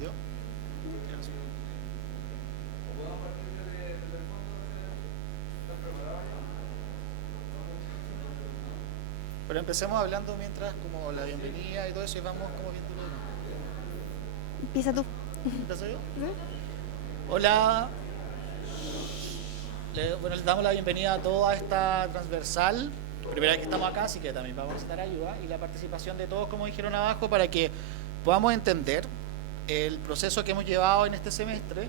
¿Entendió? Pero empecemos hablando mientras como la bienvenida y todo eso y vamos como viéndolo. Empieza tú. ¿Empiezo yo? Hola. Bueno, les damos la bienvenida a toda esta transversal. Primera vez que estamos acá, así que también vamos a necesitar ayuda y la participación de todos, como dijeron abajo, para que podamos entender el proceso que hemos llevado en este semestre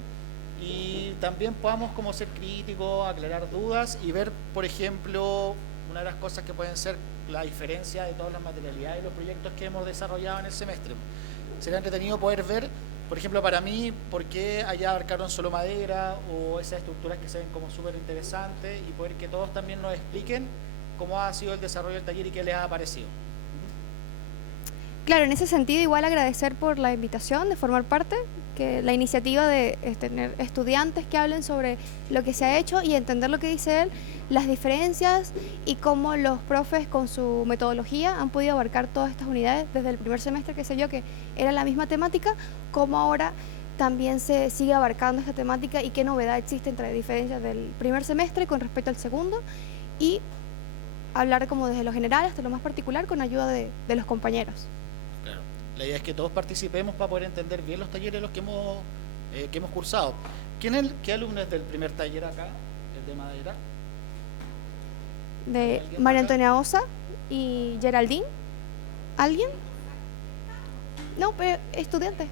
y también podamos como ser críticos, aclarar dudas y ver, por ejemplo, una de las cosas que pueden ser la diferencia de todas las materialidades y los proyectos que hemos desarrollado en el semestre. Sería entretenido poder ver, por ejemplo, para mí, por qué allá abarcaron solo madera o esas estructuras que se ven como súper interesantes y poder que todos también nos expliquen cómo ha sido el desarrollo del taller y qué les ha parecido. Claro, en ese sentido igual agradecer por la invitación de formar parte, que la iniciativa de tener estudiantes que hablen sobre lo que se ha hecho y entender lo que dice él, las diferencias y cómo los profes con su metodología han podido abarcar todas estas unidades desde el primer semestre, que sé yo, que era la misma temática, cómo ahora también se sigue abarcando esta temática y qué novedad existe entre diferencias del primer semestre con respecto al segundo y hablar como desde lo general hasta lo más particular con ayuda de los compañeros. Claro. La idea es que todos participemos para poder entender bien los talleres los que hemos cursado. ¿Qué alumno es del primer taller acá, el de madera? De María Antonia Osa y Geraldine. ¿Alguien? No, pero estudiantes.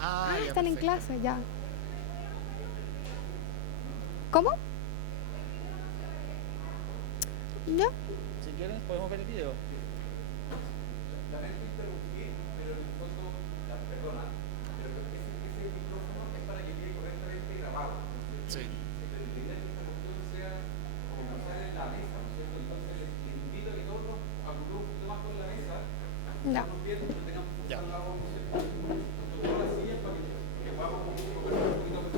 Ya, Están en perfecto. clase ya. ¿Cómo? ¿Ya? Si quieren, podemos ver el video. Lamento interrumpir, pero en el fondo, perdona, pero ese micrófono es para que quede correctamente grabado. Sí. Se pretende que esta cuestión sea como pasar en la mesa, ¿no es cierto? Entonces les invito a que todos nos apuremos un poquito más con la mesa, Ya. nos viendo, no tengamos que usar la voz, ¿no es cierto? Entonces todas las sillas para que podamos conversar un poquito más.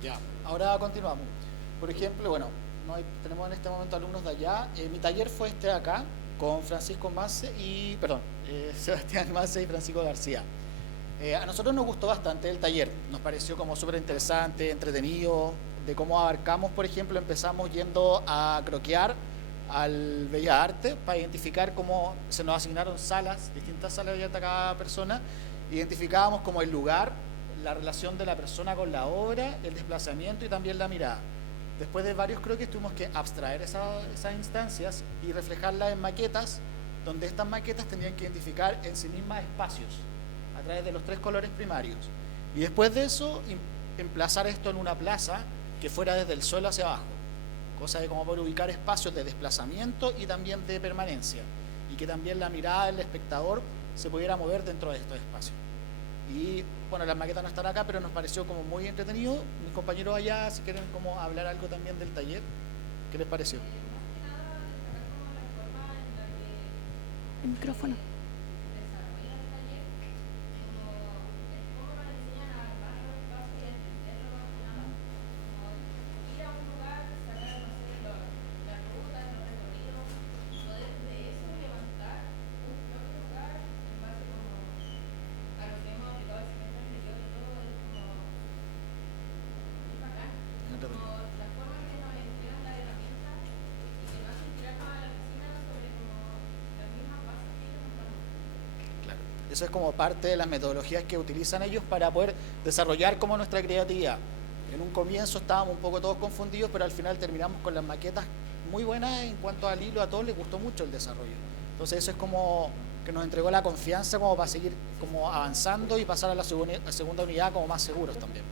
Ya, ahora continuamos. Por ejemplo, bueno, tenemos en este momento alumnos de allá. Mi taller fue este de acá, con Francisco Mance y, perdón, Sebastián Mance y Francisco García. A nosotros nos gustó bastante el taller, nos pareció como súper interesante, entretenido, de cómo abarcamos, por ejemplo, empezamos yendo a croquear al Bellas Artes para identificar cómo se nos asignaron salas, distintas salas abiertas a cada persona, identificábamos como el lugar, la relación de la persona con la obra, el desplazamiento y también la mirada. Después de varios croquis tuvimos que abstraer esas instancias y reflejarlas en maquetas, donde estas maquetas tenían que identificar en sí mismas espacios a través de los 3 colores primarios. Y después de eso, emplazar esto en una plaza que fuera desde el suelo hacia abajo, cosa de cómo poder ubicar espacios de desplazamiento y también de permanencia, y que también la mirada del espectador se pudiera mover dentro de estos espacios. Y bueno, las maquetas no están acá, pero nos pareció como muy entretenido. Mis compañeros allá, si quieren como hablar algo también del taller, ¿qué les pareció? El micrófono. Eso es como parte de las metodologías que utilizan ellos para poder desarrollar como nuestra creatividad. En un comienzo estábamos un poco todos confundidos, pero al final terminamos con las maquetas muy buenas en cuanto al hilo. A todos les gustó mucho el desarrollo. Entonces eso es como que nos entregó la confianza como para seguir como avanzando y pasar a la segunda unidad como más seguros también.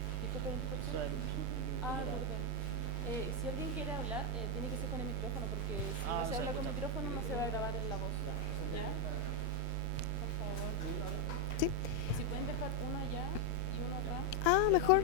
Si alguien quiere hablar, tiene que ser con el micrófono, porque si no se habla con el micrófono no se va a grabar en la voz. ¿Ya? Por favor. mejor.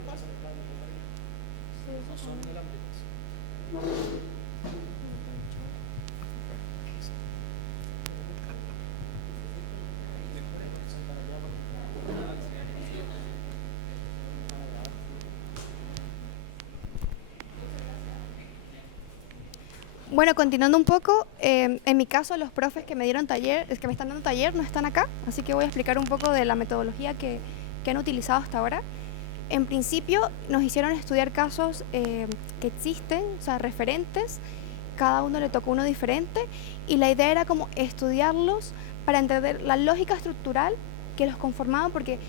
Bueno, continuando un poco, en mi caso los profes que me dieron taller, que me están dando taller no están acá, así que voy a explicar un poco de la metodología que han utilizado hasta ahora. En principio nos hicieron estudiar casos que existen, o sea, referentes, cada uno le tocó uno diferente y la idea era como estudiarlos para entender la lógica estructural que los conformaba, porque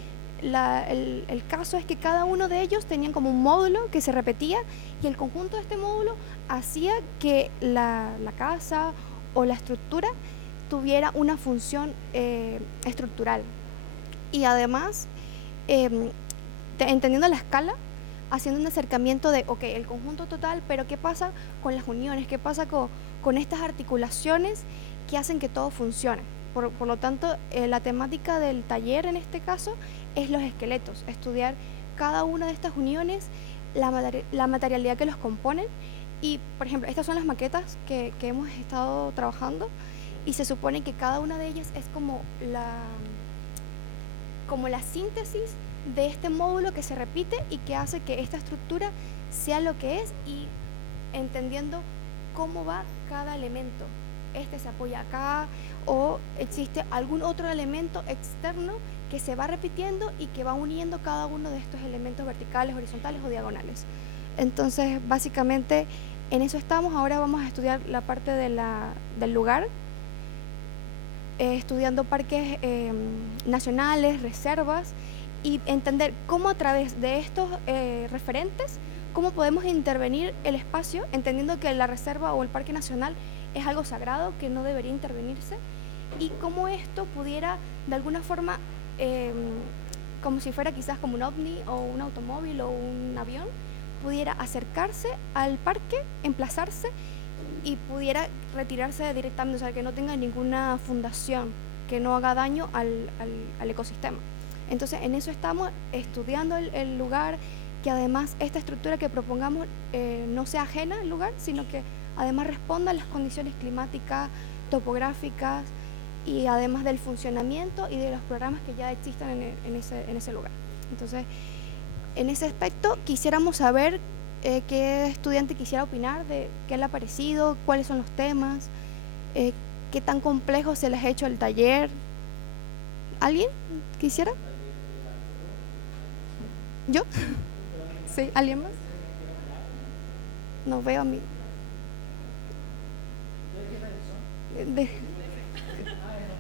el caso es que cada uno de ellos tenían como un módulo que se repetía y el conjunto de este módulo hacía que la casa o la estructura tuviera una función estructural. Y además, entendiendo la escala, haciendo un acercamiento de, ok, el conjunto total, pero ¿qué pasa con las uniones? ¿Qué pasa con estas articulaciones que hacen que todo funcione? Por lo tanto, la temática del taller en este caso es los esqueletos, estudiar cada una de estas uniones, la materialidad que los componen. Y, por ejemplo, estas son las maquetas que hemos estado trabajando y se supone que cada una de ellas es como la síntesis de este módulo que se repite y que hace que esta estructura sea lo que es, y entendiendo cómo va cada elemento. Este se apoya acá o existe algún otro elemento externo que se va repitiendo y que va uniendo cada uno de estos elementos verticales, horizontales o diagonales. Entonces, básicamente en eso estamos. Ahora vamos a estudiar la parte del lugar, estudiando parques nacionales, reservas, y entender cómo a través de estos referentes, cómo podemos intervenir el espacio, entendiendo que la reserva o el parque nacional es algo sagrado que no debería intervenirse, y cómo esto pudiera de alguna forma, como si fuera quizás como un ovni o un automóvil o un avión, pudiera acercarse al parque, emplazarse y pudiera retirarse directamente, o sea, que no tenga ninguna fundación, que no haga daño al ecosistema. Entonces, en eso estamos estudiando el lugar, que además esta estructura que propongamos no sea ajena al lugar, sino que además responda a las condiciones climáticas, topográficas, y además del funcionamiento y de los programas que ya existen en ese lugar. Entonces, en ese aspecto quisiéramos saber qué estudiante quisiera opinar de qué le ha parecido, cuáles son los temas, qué tan complejo se les ha hecho el taller. ¿Alguien quisiera? ¿Yo? ¿Sí? ¿Alguien más? No veo a mí.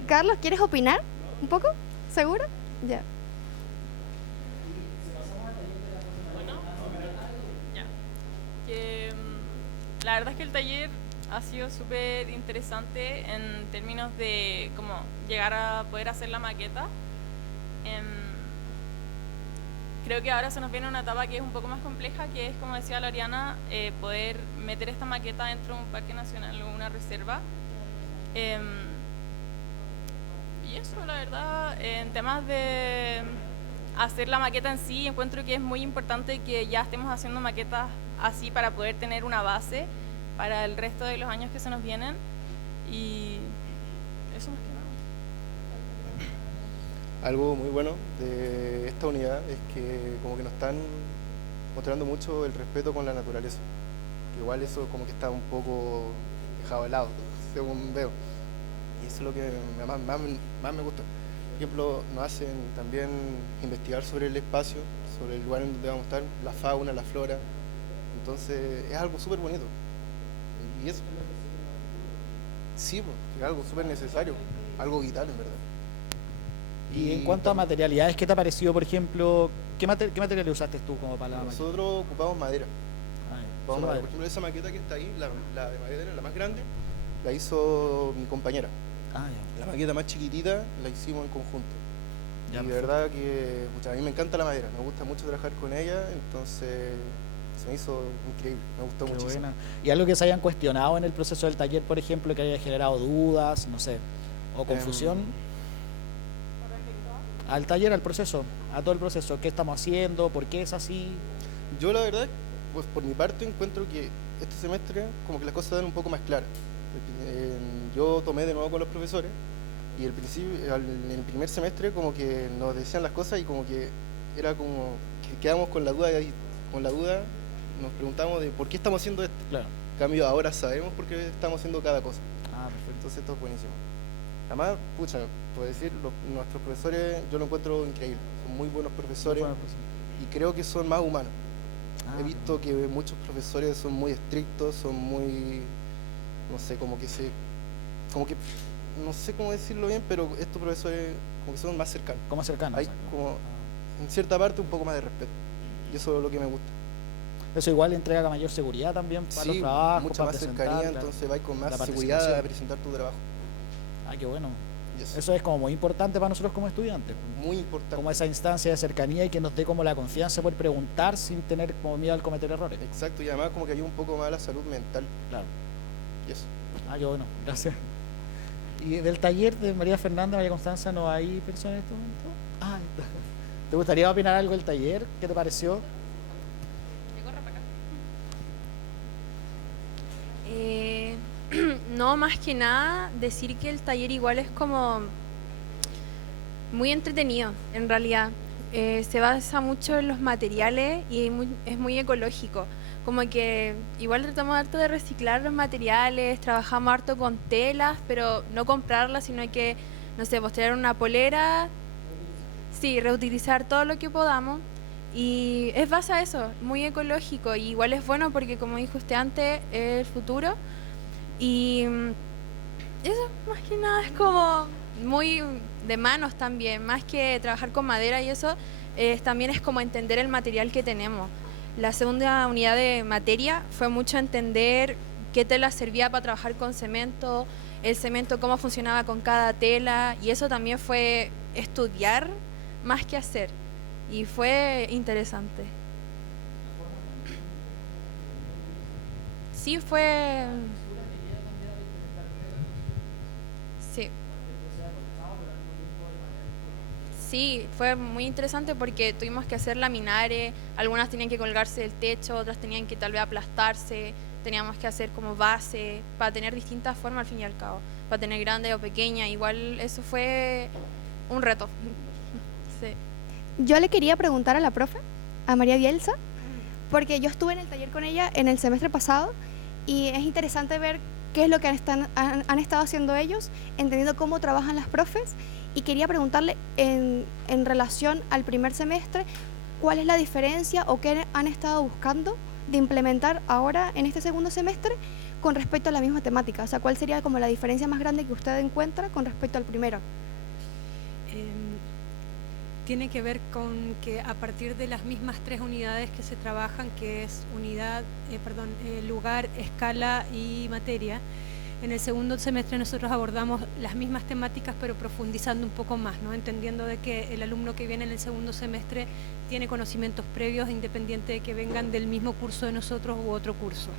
Carlos, ¿quieres opinar un poco? ¿Seguro? Ya. La verdad es que el taller ha sido súper interesante en términos de cómo llegar a poder hacer la maqueta. Creo que ahora se nos viene una etapa que es un poco más compleja, que es, como decía Loriana, poder meter esta maqueta dentro de un parque nacional o una reserva. Y eso, la verdad, en temas de hacer la maqueta en sí, encuentro que es muy importante que ya estemos haciendo maquetas así para poder tener una base para el resto de los años que se nos vienen, y eso más que nada. Algo muy bueno de esta unidad es que como que nos están mostrando mucho el respeto con la naturaleza, que igual eso como que está un poco dejado de lado, según veo, y eso es lo que más me gusta. Por ejemplo, nos hacen también investigar sobre el espacio, sobre el lugar en donde vamos a estar, la fauna, la flora. Entonces es algo súper bonito. Y eso, sí, es algo súper necesario, algo vital en verdad. Y en cuanto a materialidades, ¿qué te ha parecido, por ejemplo? ¿Qué material usaste tú como para la maqueta? Nosotros ocupamos madera. Solo madera. Por ejemplo, esa maqueta que está ahí, la de madera, la más grande, la hizo mi compañera. Ya. La maqueta más chiquitita la hicimos en conjunto. Ya, y de perfecto. verdad que a mí me encanta la madera, me gusta mucho trabajar con ella, entonces se me hizo increíble, me gustó Qué muchísimo. buena. ¿Y algo que se hayan cuestionado en el proceso del taller, por ejemplo, que haya generado dudas, no sé, o confusión? al taller, al proceso, a todo el proceso, qué estamos haciendo, por qué es así. Yo la verdad, pues por mi parte encuentro que este semestre como que las cosas dan un poco más claras. Yo tomé de nuevo con los profesores y en el primer semestre como que nos decían las cosas y como que era como que quedamos con la duda nos preguntamos de por qué estamos haciendo esto. Claro. En cambio ahora sabemos por qué estamos haciendo cada cosa. Ah, perfecto. Entonces esto es buenísimo. Además, pucha, puedo decir, nuestros profesores yo lo encuentro increíble. Son muy buenos profesores Bueno, pues, sí. y creo que son más humanos. Ah, He visto que muchos profesores son muy estrictos, son muy, no sé, como que, no sé cómo decirlo bien, pero estos profesores como que son más cercanos. como cercano. Hay como, en cierta parte, un poco más de respeto. Y eso es lo que me gusta. Eso igual entrega mayor seguridad también para los Sí, trabajos, mucha para más presentar, cercanía, claro. entonces vais con La más seguridad participación. a presentar tu trabajo. Ah, qué bueno. Y Eso es como muy importante para nosotros como estudiantes. muy importante. Como esa instancia de cercanía y que nos dé como la confianza por preguntar sin tener como miedo al cometer errores. Exacto, y además como que ayuda un poco más a la salud mental. Claro. Y eso. Ah, qué bueno, gracias. ¿Y del taller de María Fernanda, María Constanza, no hay personas en este momento? Ah, ahí está. ¿Te gustaría opinar algo del taller? ¿Qué te pareció? No, más que nada, decir que el taller igual es como muy entretenido, en realidad. Se basa mucho en los materiales y es muy ecológico. Como que igual tratamos harto de reciclar los materiales, trabajamos harto con telas, pero no comprarlas, sino que, no sé, mostrar una polera, sí, reutilizar todo lo que podamos. Y es base a eso, muy ecológico. Y igual es bueno porque, como dijo usted antes, es el futuro. Y eso, más que nada, es como muy de manos también, más que trabajar con madera y eso, también es como entender el material que tenemos. La segunda unidad de materia fue mucho entender qué tela servía para trabajar con cemento, el cemento cómo funcionaba con cada tela, y eso también fue estudiar más que hacer, y fue interesante. Sí, fue... Sí. Sí, fue muy interesante porque tuvimos que hacer laminares, algunas tenían que colgarse del techo, otras tenían que tal vez aplastarse, teníamos que hacer como base, para tener distintas formas al fin y al cabo, para tener grande o pequeña, igual eso fue un reto. Sí. Yo le quería preguntar a la profe, a María Bielsa, porque yo estuve en el taller con ella en el semestre pasado y es interesante ver qué es lo que han estado haciendo ellos, entendiendo cómo trabajan las profes, y quería preguntarle en relación al primer semestre, ¿cuál es la diferencia o qué han estado buscando de implementar ahora en este segundo semestre con respecto a la misma temática? O sea, ¿cuál sería como la diferencia más grande que usted encuentra con respecto al primero? Tiene que ver con que a partir de las mismas 3 unidades que se trabajan, que es lugar, escala y materia, en el segundo semestre nosotros abordamos las mismas temáticas pero profundizando un poco más, ¿no? Entendiendo de que el alumno que viene en el segundo semestre tiene conocimientos previos independiente de que vengan del mismo curso de nosotros u otro curso.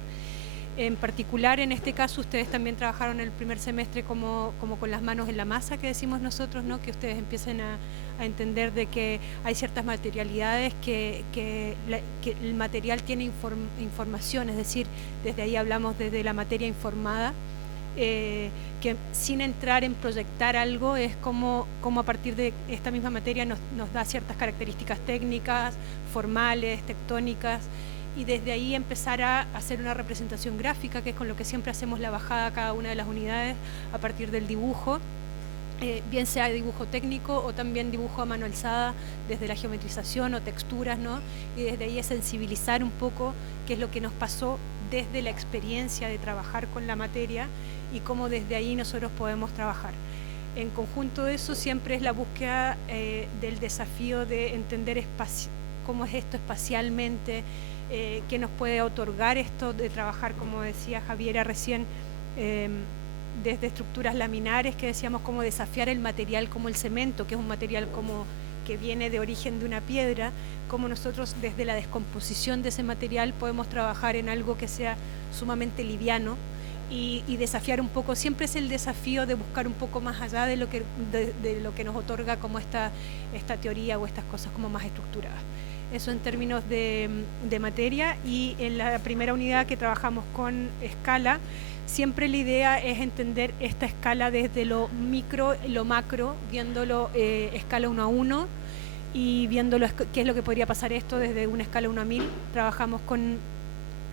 En particular, en este caso, ustedes también trabajaron el primer semestre como con las manos en la masa, que decimos nosotros, ¿no? Que ustedes empiecen a entender de que hay ciertas materialidades que el material tiene información, es decir, desde ahí hablamos desde la materia informada, que sin entrar en proyectar algo es como a partir de esta misma materia nos da ciertas características técnicas, formales, tectónicas, y desde ahí empezar a hacer una representación gráfica, que es con lo que siempre hacemos la bajada a cada una de las unidades a partir del dibujo, bien sea dibujo técnico o también dibujo a mano alzada desde la geometrización o texturas, ¿no? Y desde ahí es sensibilizar un poco qué es lo que nos pasó desde la experiencia de trabajar con la materia y cómo desde ahí nosotros podemos trabajar. En conjunto de eso siempre es la búsqueda del desafío de entender cómo es esto espacialmente, qué nos puede otorgar esto de trabajar, como decía Javiera recién, desde estructuras laminares, que decíamos cómo desafiar el material como el cemento, que es un material como que viene de origen de una piedra, cómo nosotros desde la descomposición de ese material podemos trabajar en algo que sea sumamente liviano y desafiar un poco. Siempre es el desafío de buscar un poco más allá de lo que nos otorga como esta teoría o estas cosas como más estructuradas. Eso en términos de materia. Y en la primera unidad que trabajamos con escala, siempre la idea es entender esta escala desde lo micro, lo macro, viéndolo escala 1 a 1 y viéndolo qué es lo que podría pasar esto desde una escala 1 a 1000. Trabajamos con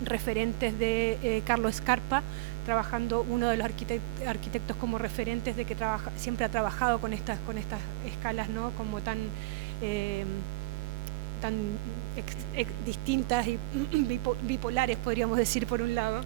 referentes de Carlos Scarpa, trabajando uno de los arquitectos como referentes de que siempre ha trabajado con estas escalas, ¿no? Como tan distintas y bipolares, podríamos decir, por un lado.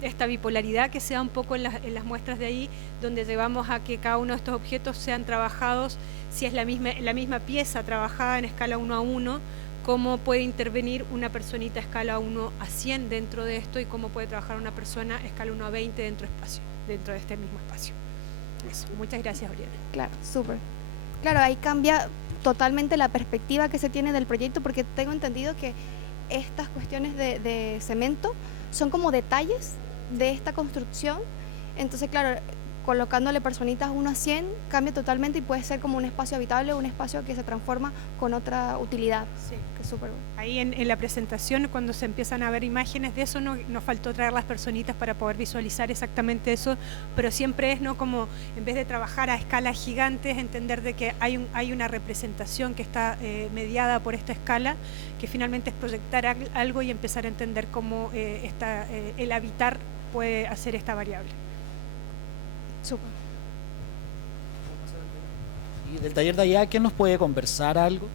Esta bipolaridad que se da un poco en las muestras de ahí, donde llevamos a que cada uno de estos objetos sean trabajados, si es la misma pieza trabajada en escala 1 a 1, cómo puede intervenir una personita a escala 1 a 100 dentro de esto y cómo puede trabajar una persona a escala 1 a 20 dentro de este mismo espacio. Eso. Muchas gracias, Oriana. Claro, súper. Claro, ahí cambia totalmente la perspectiva que se tiene del proyecto, porque tengo entendido que estas cuestiones de cemento son como detalles de esta construcción. Entonces, claro, colocándole personitas 1 a 100 cambia totalmente y puede ser como un espacio habitable, un espacio que se transforma con otra utilidad. Sí. Que es súper bueno. Ahí en la presentación, cuando se empiezan a ver imágenes de eso, nos faltó traer las personitas para poder visualizar exactamente eso, pero siempre es, ¿no?, como en vez de trabajar a escalas gigantes, entender de que hay una representación que está mediada por esta escala, que finalmente es proyectar algo y empezar a entender cómo el habitar puede hacer esta variable. Súper. Y del taller de allá, ¿quién nos puede conversar algo?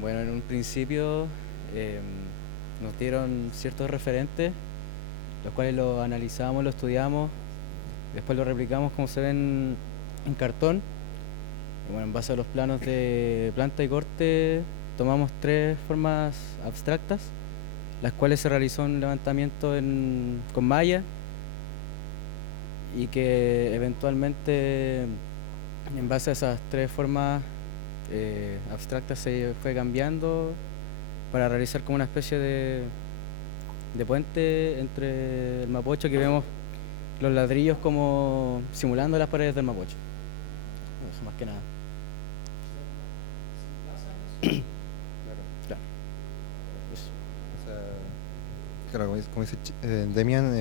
Bueno, en un principio nos dieron ciertos referentes, los cuales lo analizamos, lo estudiamos, después lo replicamos como se ven en cartón. Y bueno, en base a los planos de planta y corte, tomamos 3 formas abstractas, las cuales se realizó un levantamiento con malla y que eventualmente, en base a esas 3 formas abstractas, se fue cambiando para realizar como una especie de puente entre el Mapocho, que vemos los ladrillos como simulando las paredes del Mapocho. Eso más que nada. Claro. Eso. O sea, claro, como dice Damián,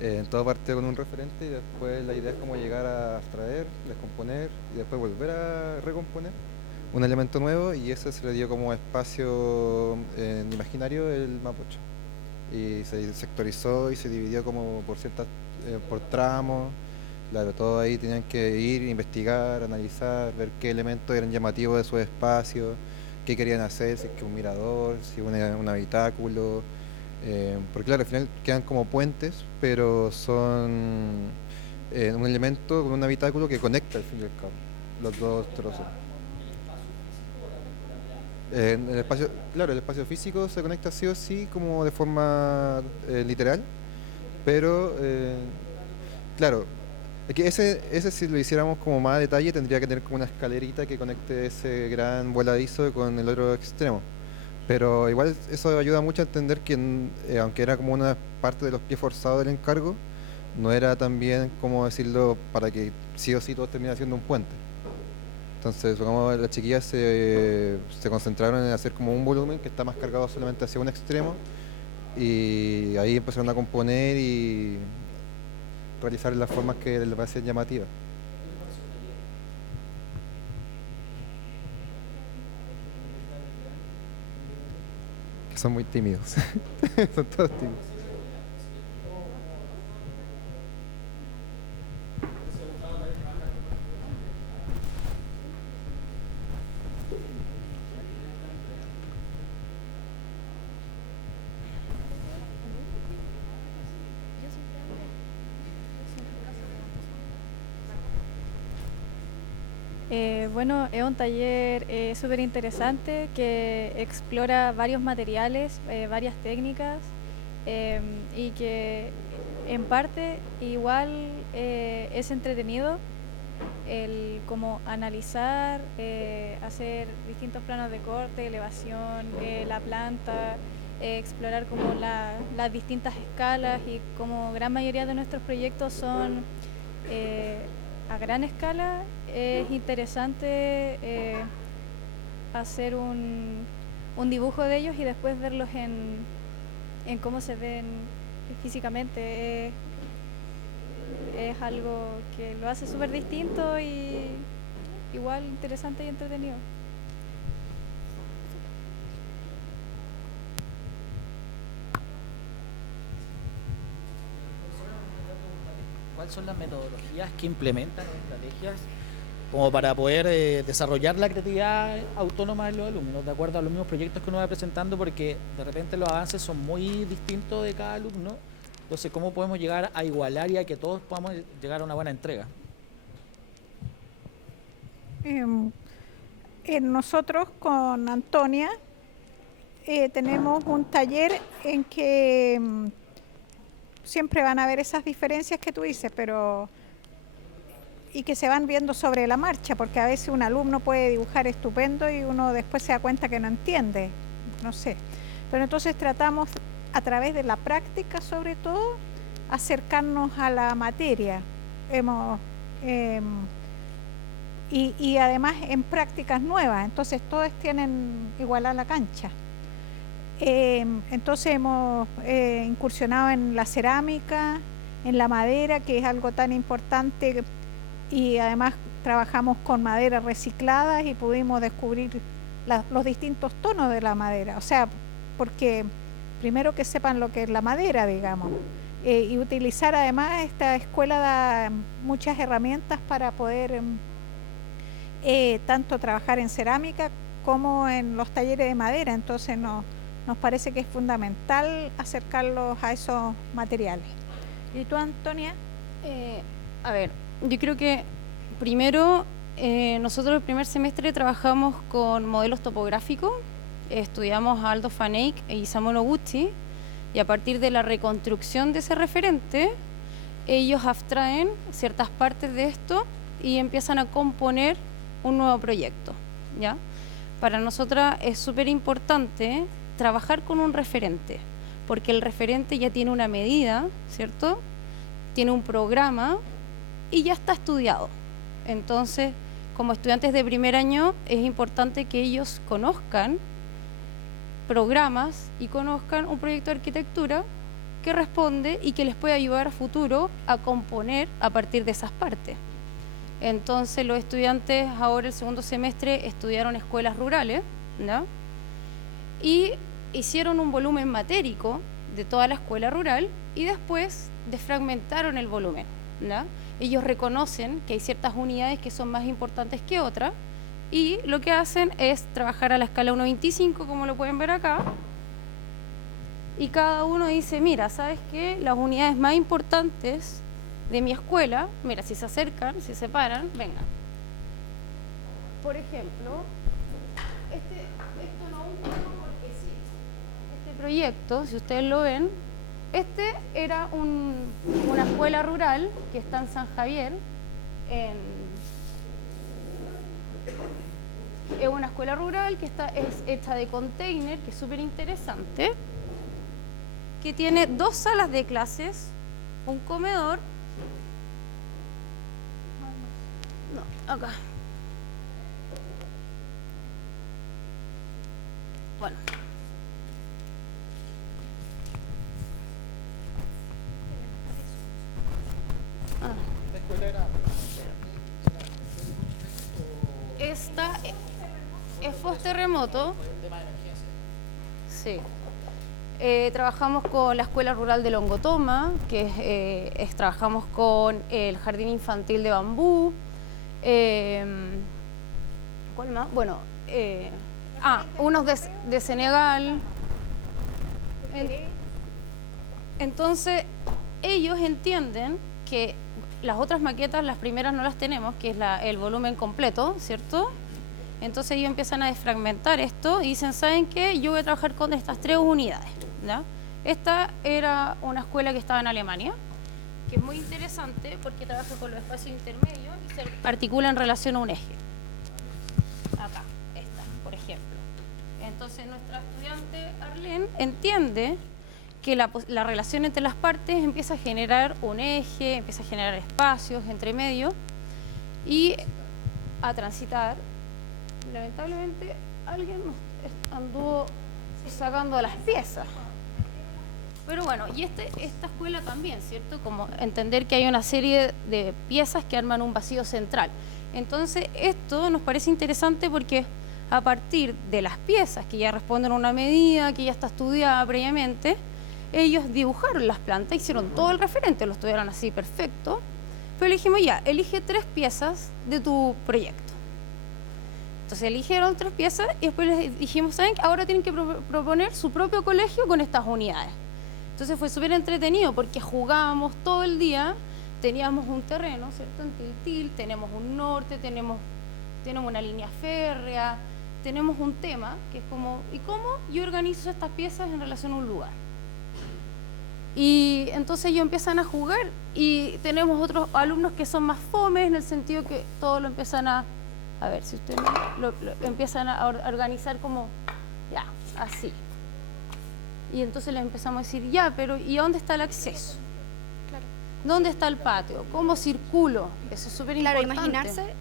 en todo parte con un referente y después la idea es como llegar a abstraer, descomponer y después volver a recomponer un elemento nuevo, y eso se le dio como espacio en imaginario el Mapocho, y se sectorizó y se dividió como por tramos. Claro, todos ahí tenían que ir, investigar, analizar, ver qué elementos eran llamativos de su espacio, qué querían hacer, si es que un mirador, si un habitáculo, porque claro, al final quedan como puentes, pero son un elemento con un habitáculo que conecta al fin y al cabo los dos trozos. El espacio, claro, el espacio físico se conecta sí o sí como de forma literal, pero claro, es que ese si lo hiciéramos como más a detalle tendría que tener como una escalerita que conecte ese gran voladizo con el otro extremo. Pero igual eso ayuda mucho a entender que aunque era como una parte de los pies forzados del encargo, no era también, como decirlo, para que sí o sí todo termine siendo un puente. Entonces, supongamos, las chiquillas se concentraron en hacer como un volumen que está más cargado solamente hacia un extremo, y ahí empezaron a componer y realizar las formas que les parecían llamativas. Que son muy tímidos. Son todos tímidos. Bueno, es un taller súper interesante que explora varios materiales, varias técnicas, y que en parte igual es entretenido el como analizar, hacer distintos planos de corte, elevación, la planta, explorar como las distintas escalas, y como gran mayoría de nuestros proyectos son a gran escala, es interesante hacer un dibujo de ellos y después verlos en cómo se ven físicamente. Es algo que lo hace súper distinto y igual interesante y entretenido. ¿Cuáles son las metodologías que implementan las estrategias como para poder desarrollar la creatividad autónoma de los alumnos, de acuerdo a los mismos proyectos que uno va presentando? Porque de repente los avances son muy distintos de cada alumno. Entonces, ¿cómo podemos llegar a igualar y a que todos podamos llegar a una buena entrega? Nosotros con Antonia tenemos un taller en que siempre van a haber esas diferencias que tú dices, pero y que se van viendo sobre la marcha, porque a veces un alumno puede dibujar estupendo y uno después se da cuenta que no entiende, no sé. Pero entonces tratamos a través de la práctica, sobre todo, acercarnos a la materia. Y además en prácticas nuevas, entonces todos tienen igual a la cancha. Entonces hemos incursionado en la cerámica, en la madera, que es algo tan importante, y además trabajamos con maderas recicladas y pudimos descubrir los distintos tonos de la madera, o sea, porque primero que sepan lo que es la madera, digamos, y utilizar además esta escuela da muchas herramientas para poder tanto trabajar en cerámica como en los talleres de madera. Entonces nos parece que es fundamental acercarlos a esos materiales. ¿Y tú, Antonia? A ver, yo creo que primero nosotros el primer semestre trabajamos con modelos topográficos. Estudiamos a Aldo Van Eyck e Isamu Noguchi, y a partir de la reconstrucción de ese referente, ellos abstraen ciertas partes de esto y empiezan a componer un nuevo proyecto, ¿ya? Para nosotras es súper importante trabajar con un referente, porque el referente ya tiene una medida, ¿cierto? Tiene un programa y ya está estudiado. Entonces, como estudiantes de primer año, es importante que ellos conozcan programas y conozcan un proyecto de arquitectura que responde y que les puede ayudar a futuro a componer a partir de esas partes. Entonces los estudiantes ahora el segundo semestre estudiaron escuelas rurales, ¿no? Y hicieron un volumen matérico de toda la escuela rural y después desfragmentaron el volumen, ¿no? Ellos reconocen que hay ciertas unidades que son más importantes que otras, y lo que hacen es trabajar a la escala 1:25, como lo pueden ver acá, y cada uno dice, mira, ¿sabes qué? Las unidades más importantes de mi escuela, mira, si se acercan, si se paran, vengan. Por ejemplo, esto no ocurrió porque sí. Este proyecto, si ustedes lo ven, este era una escuela rural que está en San Javier, es una escuela rural que es hecha de container, que es súper interesante, que tiene 2 salas de clases, un comedor. No, acá. Bueno. Esta es post-terremoto. Sí. Trabajamos con la Escuela Rural de Longotoma, que trabajamos con el Jardín Infantil de Bambú. ¿Cuál más? Bueno, unos de Senegal. Entonces, ellos entienden que las otras maquetas, las primeras no las tenemos, que es el volumen completo, ¿cierto? Entonces ellos empiezan a desfragmentar esto y dicen, ¿saben qué? Yo voy a trabajar con estas 3 unidades, ¿ya? Esta era una escuela que estaba en Alemania, que es muy interesante porque trabaja con los espacios intermedios y se articula en relación a un eje. Acá, esta, por ejemplo. Entonces nuestra estudiante Arlene entiende que la relación entre las partes empieza a generar un eje, empieza a generar espacios entre medio y a transitar. Lamentablemente alguien nos anduvo sacando las piezas. Pero bueno, y esta escuela también, ¿cierto? Como entender que hay una serie de piezas que arman un vacío central. Entonces esto nos parece interesante porque a partir de las piezas que ya responden a una medida, que ya está estudiada previamente, ellos dibujaron las plantas, hicieron todo el referente, lo estudiaron así perfecto, pero le dijimos ya, elige 3 piezas de tu proyecto. Entonces eligieron 3 piezas y después les dijimos, ¿saben? Ahora tienen que proponer su propio colegio con estas unidades. Entonces fue súper entretenido porque jugábamos todo el día, teníamos un terreno, ¿cierto? En Tiltil, tenemos un norte, tenemos una línea férrea, tenemos un tema que es como, ¿y cómo yo organizo estas piezas en relación a un lugar? Y entonces ellos empiezan a jugar y tenemos otros alumnos que son más fomes en el sentido que todo lo empiezan a ver si ustedes lo empiezan a organizar como, ya, así. Y entonces les empezamos a decir, ya, pero ¿y dónde está el acceso? Claro. ¿Dónde está el patio? ¿Cómo circulo? Eso es súper Claro, importante. imaginarse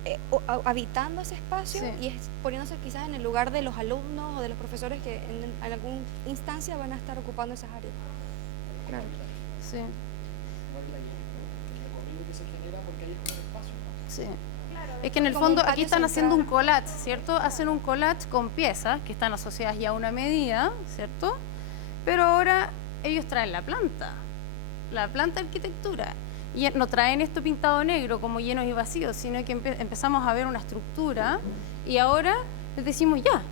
habitando ese espacio Sí. y poniéndose quizás en el lugar de los alumnos o de los profesores que en alguna instancia van a estar ocupando esas áreas. Claro. Sí, sí. Es que en el Como un fondo aquí patio están haciendo un central. collage, ¿cierto? Hacen un collage con piezas que están asociadas ya a una medida, ¿cierto? Pero ahora ellos traen la planta arquitectura. Y no traen esto pintado negro como llenos y vacíos, sino que empezamos a ver una estructura y ahora les decimos ya,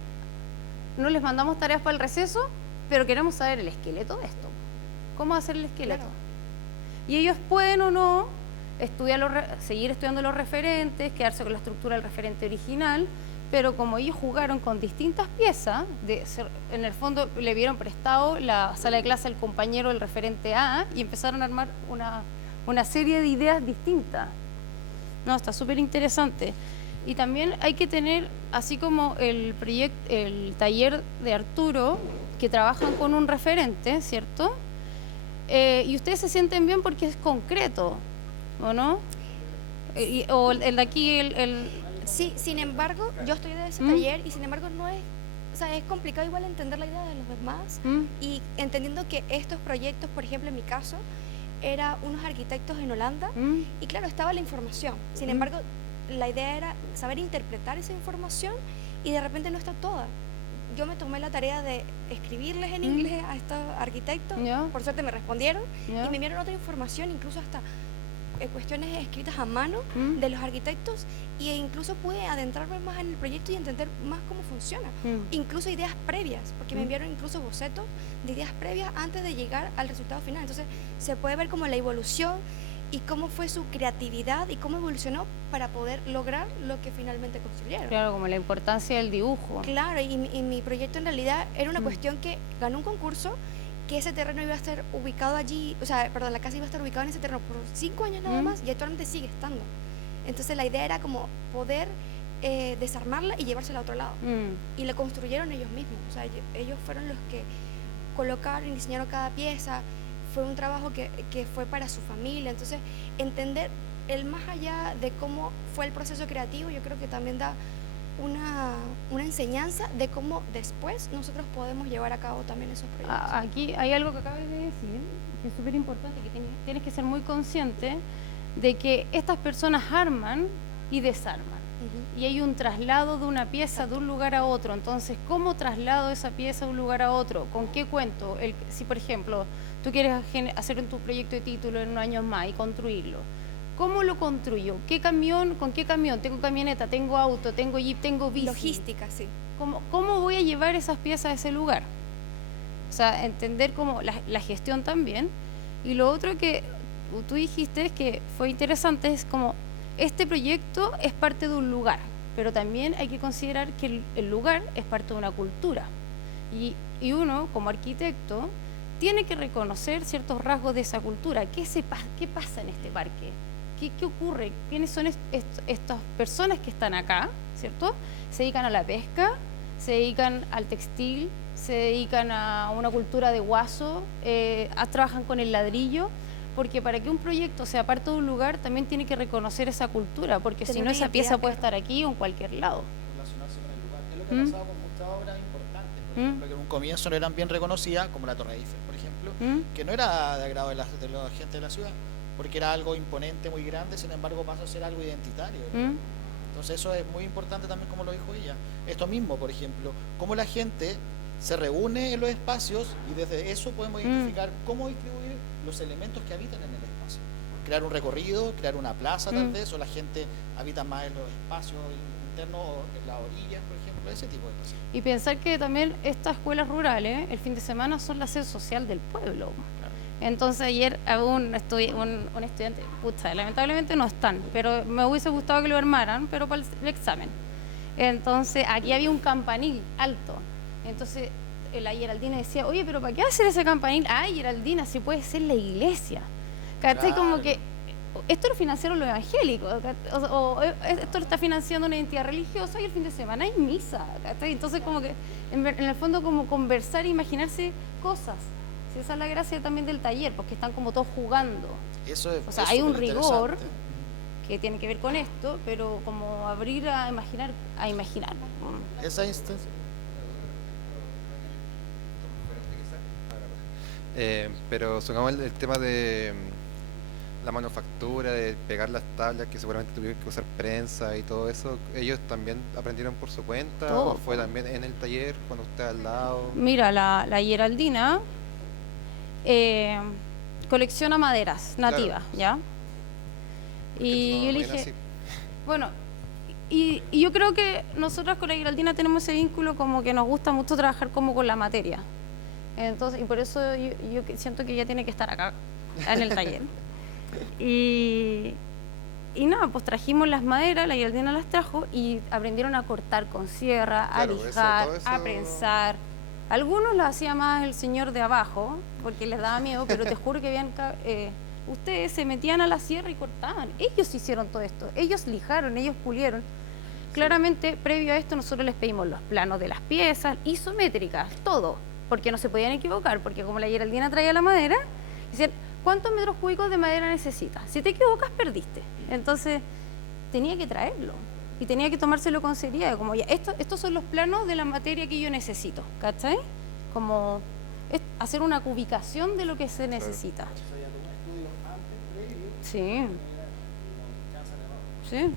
no les mandamos tareas para el receso, pero queremos saber el esqueleto de esto. ¿Cómo hacer el esqueleto? Claro. Y ellos pueden o no seguir estudiando los referentes, quedarse con la estructura del referente original, pero como ellos jugaron con distintas piezas, en el fondo le vieron prestado la sala de clase al compañero del referente A y empezaron a armar una serie de ideas distintas. No, está súper interesante. Y también hay que tener, así como el taller de Arturo, que trabajan con un referente, ¿cierto? Y ustedes se sienten bien porque es concreto, ¿o no? O el de aquí, Sí, sin embargo, yo estoy de ese taller y sin embargo no es, o sea, es complicado igual entender la idea de los demás y entendiendo que estos proyectos, por ejemplo, en mi caso, eran unos arquitectos en Holanda y claro, estaba la información. Sin embargo, la idea era saber interpretar esa información y de repente no está toda. Yo me tomé la tarea de escribirles en inglés a estos arquitectos, por suerte me respondieron y me enviaron otra información, incluso hasta cuestiones escritas a mano de los arquitectos e incluso pude adentrarme más en el proyecto y entender más cómo funciona. Incluso ideas previas, porque me enviaron incluso bocetos de ideas previas antes de llegar al resultado final. Entonces se puede ver como la evolución y cómo fue su creatividad y cómo evolucionó para poder lograr lo que finalmente construyeron. Claro, como la importancia del dibujo. Claro, y mi proyecto en realidad era una cuestión que ganó un concurso, que ese terreno iba a estar ubicado allí, o sea, perdón, la casa iba a estar ubicada en ese terreno por 5 años nada más y actualmente sigue estando. Entonces la idea era como poder desarmarla y llevársela a otro lado. Y la construyeron ellos mismos, o sea, ellos fueron los que colocaron y diseñaron cada pieza. Fue un trabajo que fue para su familia. Entonces, entender el más allá de cómo fue el proceso creativo, yo creo que también da una enseñanza de cómo después nosotros podemos llevar a cabo también esos proyectos. Aquí hay algo que acabas de decir, que es súper importante, que tienes que ser muy consciente de que estas personas arman y desarman. Y hay un traslado de una pieza de un lugar a otro. Entonces, ¿cómo traslado esa pieza de un lugar a otro? ¿Con qué cuento? Si, por ejemplo, tú quieres hacer tu proyecto de título en unos años más y construirlo, ¿cómo lo construyo? ¿Qué camión? ¿Con qué camión? ¿Tengo camioneta? ¿Tengo auto? ¿Tengo jeep? ¿Tengo bici? Logística, sí. ¿Cómo voy a llevar esas piezas a ese lugar? O sea, entender como la gestión también. Y lo otro que tú dijiste que fue interesante es como este proyecto es parte de un lugar, pero también hay que considerar que el lugar es parte de una cultura. Y uno, como arquitecto, tiene que reconocer ciertos rasgos de esa cultura. ¿Qué pasa en este parque? ¿Qué ocurre? ¿Quiénes son estas personas que están acá, ¿cierto? Se dedican a la pesca, se dedican al textil, se dedican a una cultura de guaso, trabajan con el ladrillo, porque para que un proyecto sea parte de un lugar también tiene que reconocer esa cultura, porque si no esa pieza puede estar aquí o en cualquier lado. Relacionarse con el lugar. Es lo que ha pasado con muchas obras importantes, por ejemplo, que en un comienzo no eran bien reconocidas, como la Torre Eiffel, por ejemplo, que no era de agrado de la gente de la ciudad, porque era algo imponente, muy grande, sin embargo pasa a ser algo identitario. Entonces eso es muy importante también, como lo dijo ella. Esto mismo, por ejemplo, cómo la gente se reúne en los espacios y desde eso podemos identificar cómo distribuir los elementos que habitan en el espacio. Crear un recorrido, crear una plaza tal vez, o la gente habita más en los espacios internos o en las orillas, por ejemplo, ese tipo de cosas. Y pensar que también estas escuelas rurales, el fin de semana, son la sede social del pueblo. Entonces ayer un estudiante, pucha, lamentablemente no están, pero me hubiese gustado que lo armaran, pero para el examen. Entonces aquí había un campanil alto. Entonces la Geraldina decía, oye, pero ¿para qué hacer ese campanil? Ay, Geraldina, si puede ser la iglesia. ¿Cachai? Claro. Como que esto lo financiaron los evangélicos, o esto lo está financiando una entidad religiosa y el fin de semana hay misa. ¿Cachai? Entonces como que en el fondo como conversar e imaginarse cosas. Sí, esa es la gracia también del taller, porque están como todos jugando. Eso es, o sea, es hay un rigor superinteresante. que tiene que ver con esto, pero como abrir a imaginar. Esa instancia. Pero supongamos el tema de la manufactura, de pegar las tablas, que seguramente tuvieron que usar prensa y todo eso, ¿ellos también aprendieron por su cuenta Todo. o fue también en el taller cuando usted al lado? Mira, la Geraldina colecciona maderas nativas, ¿ya? Y yo le dije, bueno, y yo creo que nosotras con la Geraldina tenemos ese vínculo como que nos gusta mucho trabajar como con la materia. Entonces, y por eso yo siento que ella tiene que estar acá, en el taller. Y nada, pues trajimos las maderas, la Geraldina las trajo y aprendieron a cortar con sierra, a Claro, lijar, todo eso. a prensar. Algunos lo hacía más el señor de abajo, porque les daba miedo, pero te juro que habían... ustedes se metían a la sierra y cortaban. Ellos hicieron todo esto, ellos lijaron, ellos pulieron. Claramente, previo a esto, nosotros les pedimos los planos de las piezas, isométricas, todo, porque no se podían equivocar, porque como la Geraldina traía la madera, decían, ¿cuántos metros cúbicos de madera necesitas? Si te equivocas, perdiste. Entonces, tenía que traerlo y tenía que tomárselo con seriedad, como ya, estos son los planos de la materia que yo necesito, ¿cachai? Como hacer una ubicación de lo que se necesita. Sí. Sí.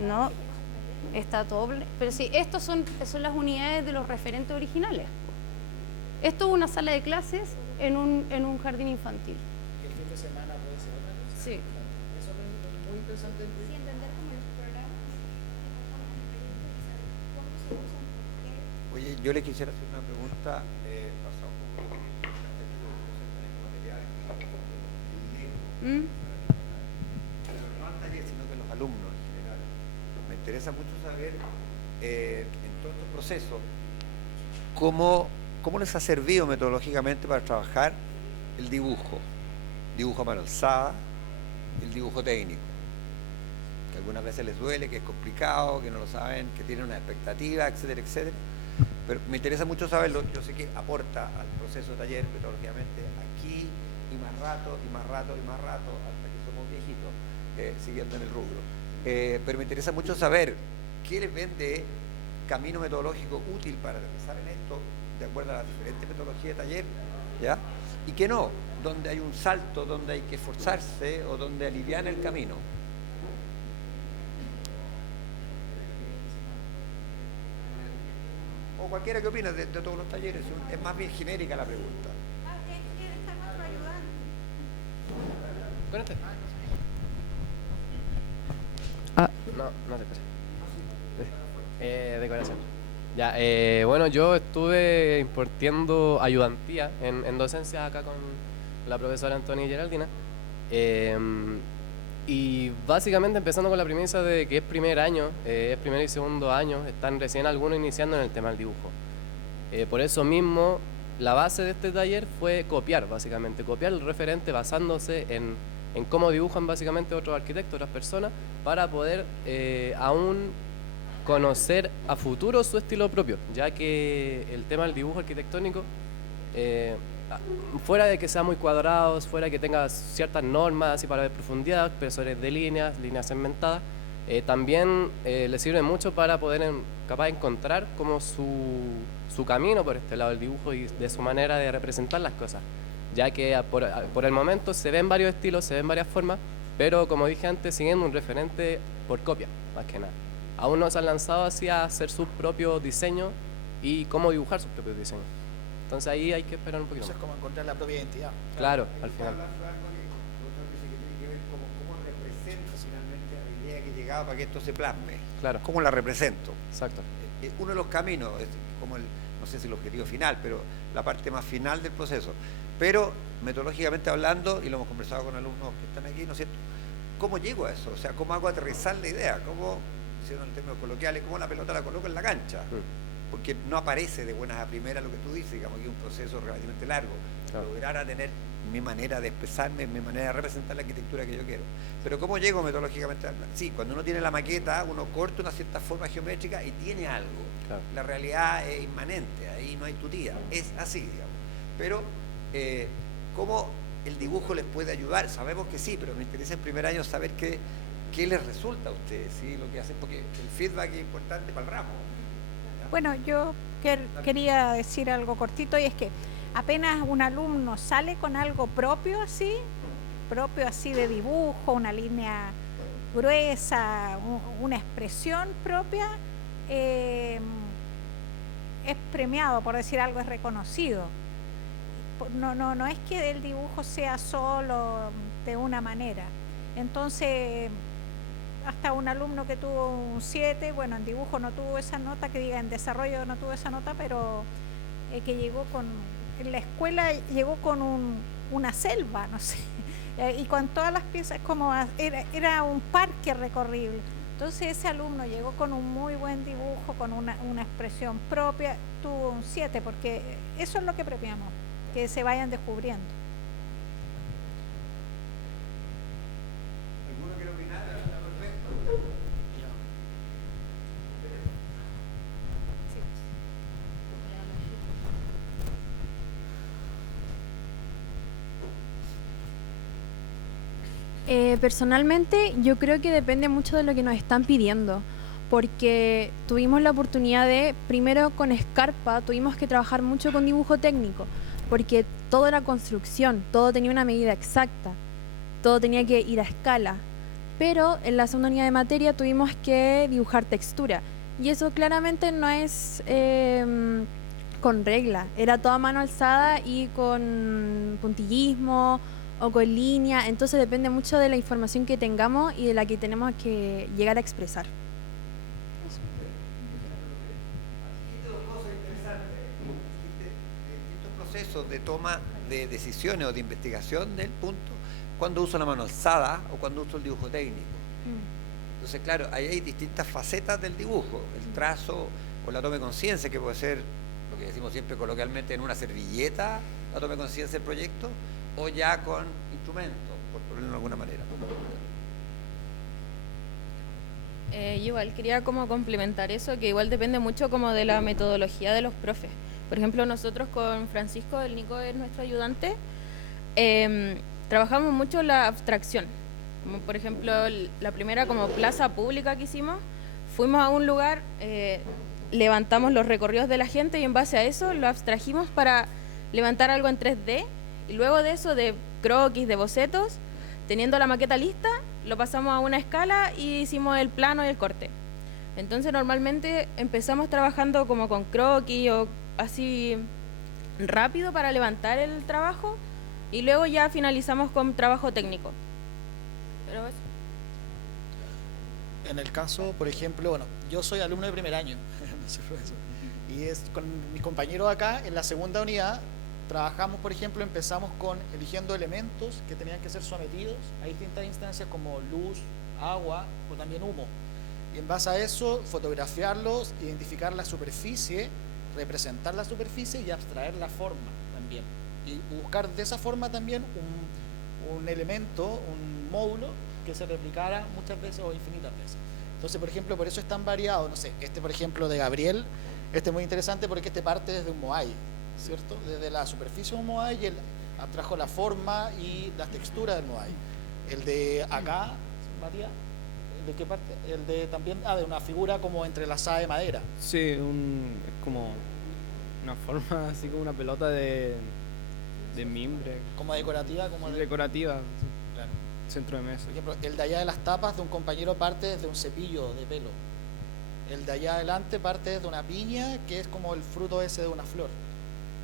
No, está todo. Pero sí, estos son las unidades de los referentes originales. Esto es una sala de clases en un jardín infantil. Que el fin de semana puede ser otra cosa. Sí. Eso es muy interesante. Sí, entender como los programas cómo se usan, por qué. Oye, yo le quisiera hacer una pregunta basada un poco en lo que materiales, pero no al taller, sino que los alumnos en general. Me interesa mucho saber en todos estos procesos cómo les ha servido metodológicamente para trabajar el dibujo a mano alzada, el dibujo técnico, que algunas veces les duele, que es complicado, que no lo saben, que tienen una expectativa, etcétera, etcétera. Pero me interesa mucho saberlo. Yo sé que aporta al proceso de taller metodológicamente aquí y más rato, y más rato, y más rato, hasta que somos viejitos, siguiendo en el rubro. Pero me interesa mucho saber qué les ven de camino metodológico útil para empezar en esto, de acuerdo a las diferentes metodologías de taller, ¿ya? Y que no, donde hay un salto, donde hay que esforzarse o donde alivian el camino. O cualquiera que opine de todos los talleres, es más bien genérica la pregunta. Espérate. No te pasa. Decoración. Ya, bueno, yo estuve impartiendo ayudantía en docencia acá con la profesora Antonia y Geraldina. Y básicamente empezando con la premisa de que es primer año, es primer y segundo año, están recién algunos iniciando en el tema del dibujo. Por eso mismo, la base de este taller fue copiar, básicamente, copiar el referente basándose en cómo dibujan básicamente otros arquitectos, otras personas, para poder aún conocer a futuro su estilo propio, ya que el tema del dibujo arquitectónico, fuera de que sea muy cuadrado, fuera de que tenga ciertas normas así para ver profundidad, espesores de líneas segmentadas, también le sirve mucho para poder capaz de encontrar como su camino por este lado del dibujo y de su manera de representar las cosas, ya que por el momento se ven varios estilos, se ven varias formas, pero como dije antes, siguiendo un referente por copia, más que nada. Aún no se han lanzado así a hacer sus propios diseños y cómo dibujar sus propios diseños. Entonces ahí hay que esperar un poquito Eso más. es como encontrar la propia identidad. Claro, al final. ¿Cómo represento finalmente a la idea que llegaba para que esto se plasme? Claro. ¿Cómo la represento? Exacto. Uno de los caminos, es como no sé si el objetivo final, pero la parte más final del proceso. Pero metodológicamente hablando, y lo hemos conversado con alumnos que están aquí, ¿no es cierto? ¿Cómo llego a eso? O sea, ¿cómo hago aterrizar la idea? ¿Cómo, diciendo en términos coloquiales, cómo la pelota la coloco en la cancha? Porque no aparece de buenas a primeras lo que tú dices, digamos que es un proceso relativamente largo. Claro. Lograr a tener mi manera de expresarme, mi manera de representar la arquitectura que yo quiero. Pero ¿cómo llego metodológicamente? Sí, cuando uno tiene la maqueta, uno corta una cierta forma geométrica y tiene algo. Claro. La realidad es inmanente, ahí no hay tutía, es así, digamos. Pero, ¿cómo el dibujo les puede ayudar? Sabemos que sí, pero me interesa en primer año saber qué les resulta a ustedes, ¿sí? Lo que hacen, porque el feedback es importante para el ramo. Bueno, yo quería decir algo cortito, y es que apenas un alumno sale con algo propio así de dibujo, una línea gruesa, una expresión propia, es premiado, por decir algo, es reconocido. No es que el dibujo sea solo de una manera. Entonces, hasta un alumno que tuvo un 7, bueno, en dibujo no tuvo esa nota, que diga, en desarrollo no tuvo esa nota, pero que llegó en la escuela llegó con una selva, no sé, y con todas las piezas, como era un parque recorrible. Entonces ese alumno llegó con un muy buen dibujo, con una expresión propia, tuvo un 7, porque eso es lo que premiamos, que se vayan descubriendo. ¿Alguno quiere opinar? Personalmente, yo creo que depende mucho de lo que nos están pidiendo, porque tuvimos la oportunidad de, primero con Scarpa, tuvimos que trabajar mucho con dibujo técnico, porque todo era construcción, todo tenía una medida exacta, todo tenía que ir a escala, pero en la segunda unidad de materia tuvimos que dibujar textura, y eso claramente no es con regla, era toda mano alzada y con puntillismo o con línea, entonces depende mucho de la información que tengamos y de la que tenemos que llegar a expresar. Distintos procesos de toma de decisiones o de investigación del punto, cuando uso la mano alzada o cuando uso el dibujo técnico. Entonces, claro, ahí hay distintas facetas del dibujo, el trazo o la toma de conciencia, que puede ser lo que decimos siempre coloquialmente en una servilleta, la toma de conciencia del proyecto, o ya con instrumentos, por ponerlo de alguna manera. Yo igual quería como complementar eso, que igual depende mucho como de la metodología de los profes. Por ejemplo, nosotros con Francisco, el Nico es nuestro ayudante, trabajamos mucho la abstracción. Como por ejemplo, la primera como plaza pública que hicimos, fuimos a un lugar, levantamos los recorridos de la gente y en base a eso lo abstrajimos para levantar algo en 3D. Y luego de eso, de croquis, de bocetos, teniendo la maqueta lista, lo pasamos a una escala y hicimos el plano y el corte. Entonces normalmente empezamos trabajando como con croquis o así rápido para levantar el trabajo y luego ya finalizamos con trabajo técnico. Pero eso. En el caso, por ejemplo, bueno, yo soy alumno de primer año, no soy profesor, y con mis compañeros acá en la segunda unidad trabajamos, por ejemplo, empezamos con eligiendo elementos que tenían que ser sometidos a distintas instancias como luz, agua o también humo. Y en base a eso, fotografiarlos, identificar la superficie representar la superficie y abstraer la forma también. Y buscar de esa forma también un elemento, un módulo que se replicara muchas veces o infinitas veces. Entonces, por ejemplo, por eso es tan variado, no sé, por ejemplo de Gabriel, es muy interesante porque parte desde un Moai, ¿cierto? Desde la superficie de un Moai y él abstrajo la forma y las texturas del Moai. El de acá, María, ¿de qué parte? El de también, de una figura como entrelazada de madera. Sí, es como una forma así como una pelota de mimbre. Como decorativa, decorativa. Claro. Centro de mesa. Por ejemplo, el de allá de las tapas de un compañero parte desde un cepillo de pelo. El de allá adelante parte desde una piña, que es como el fruto ese de una flor.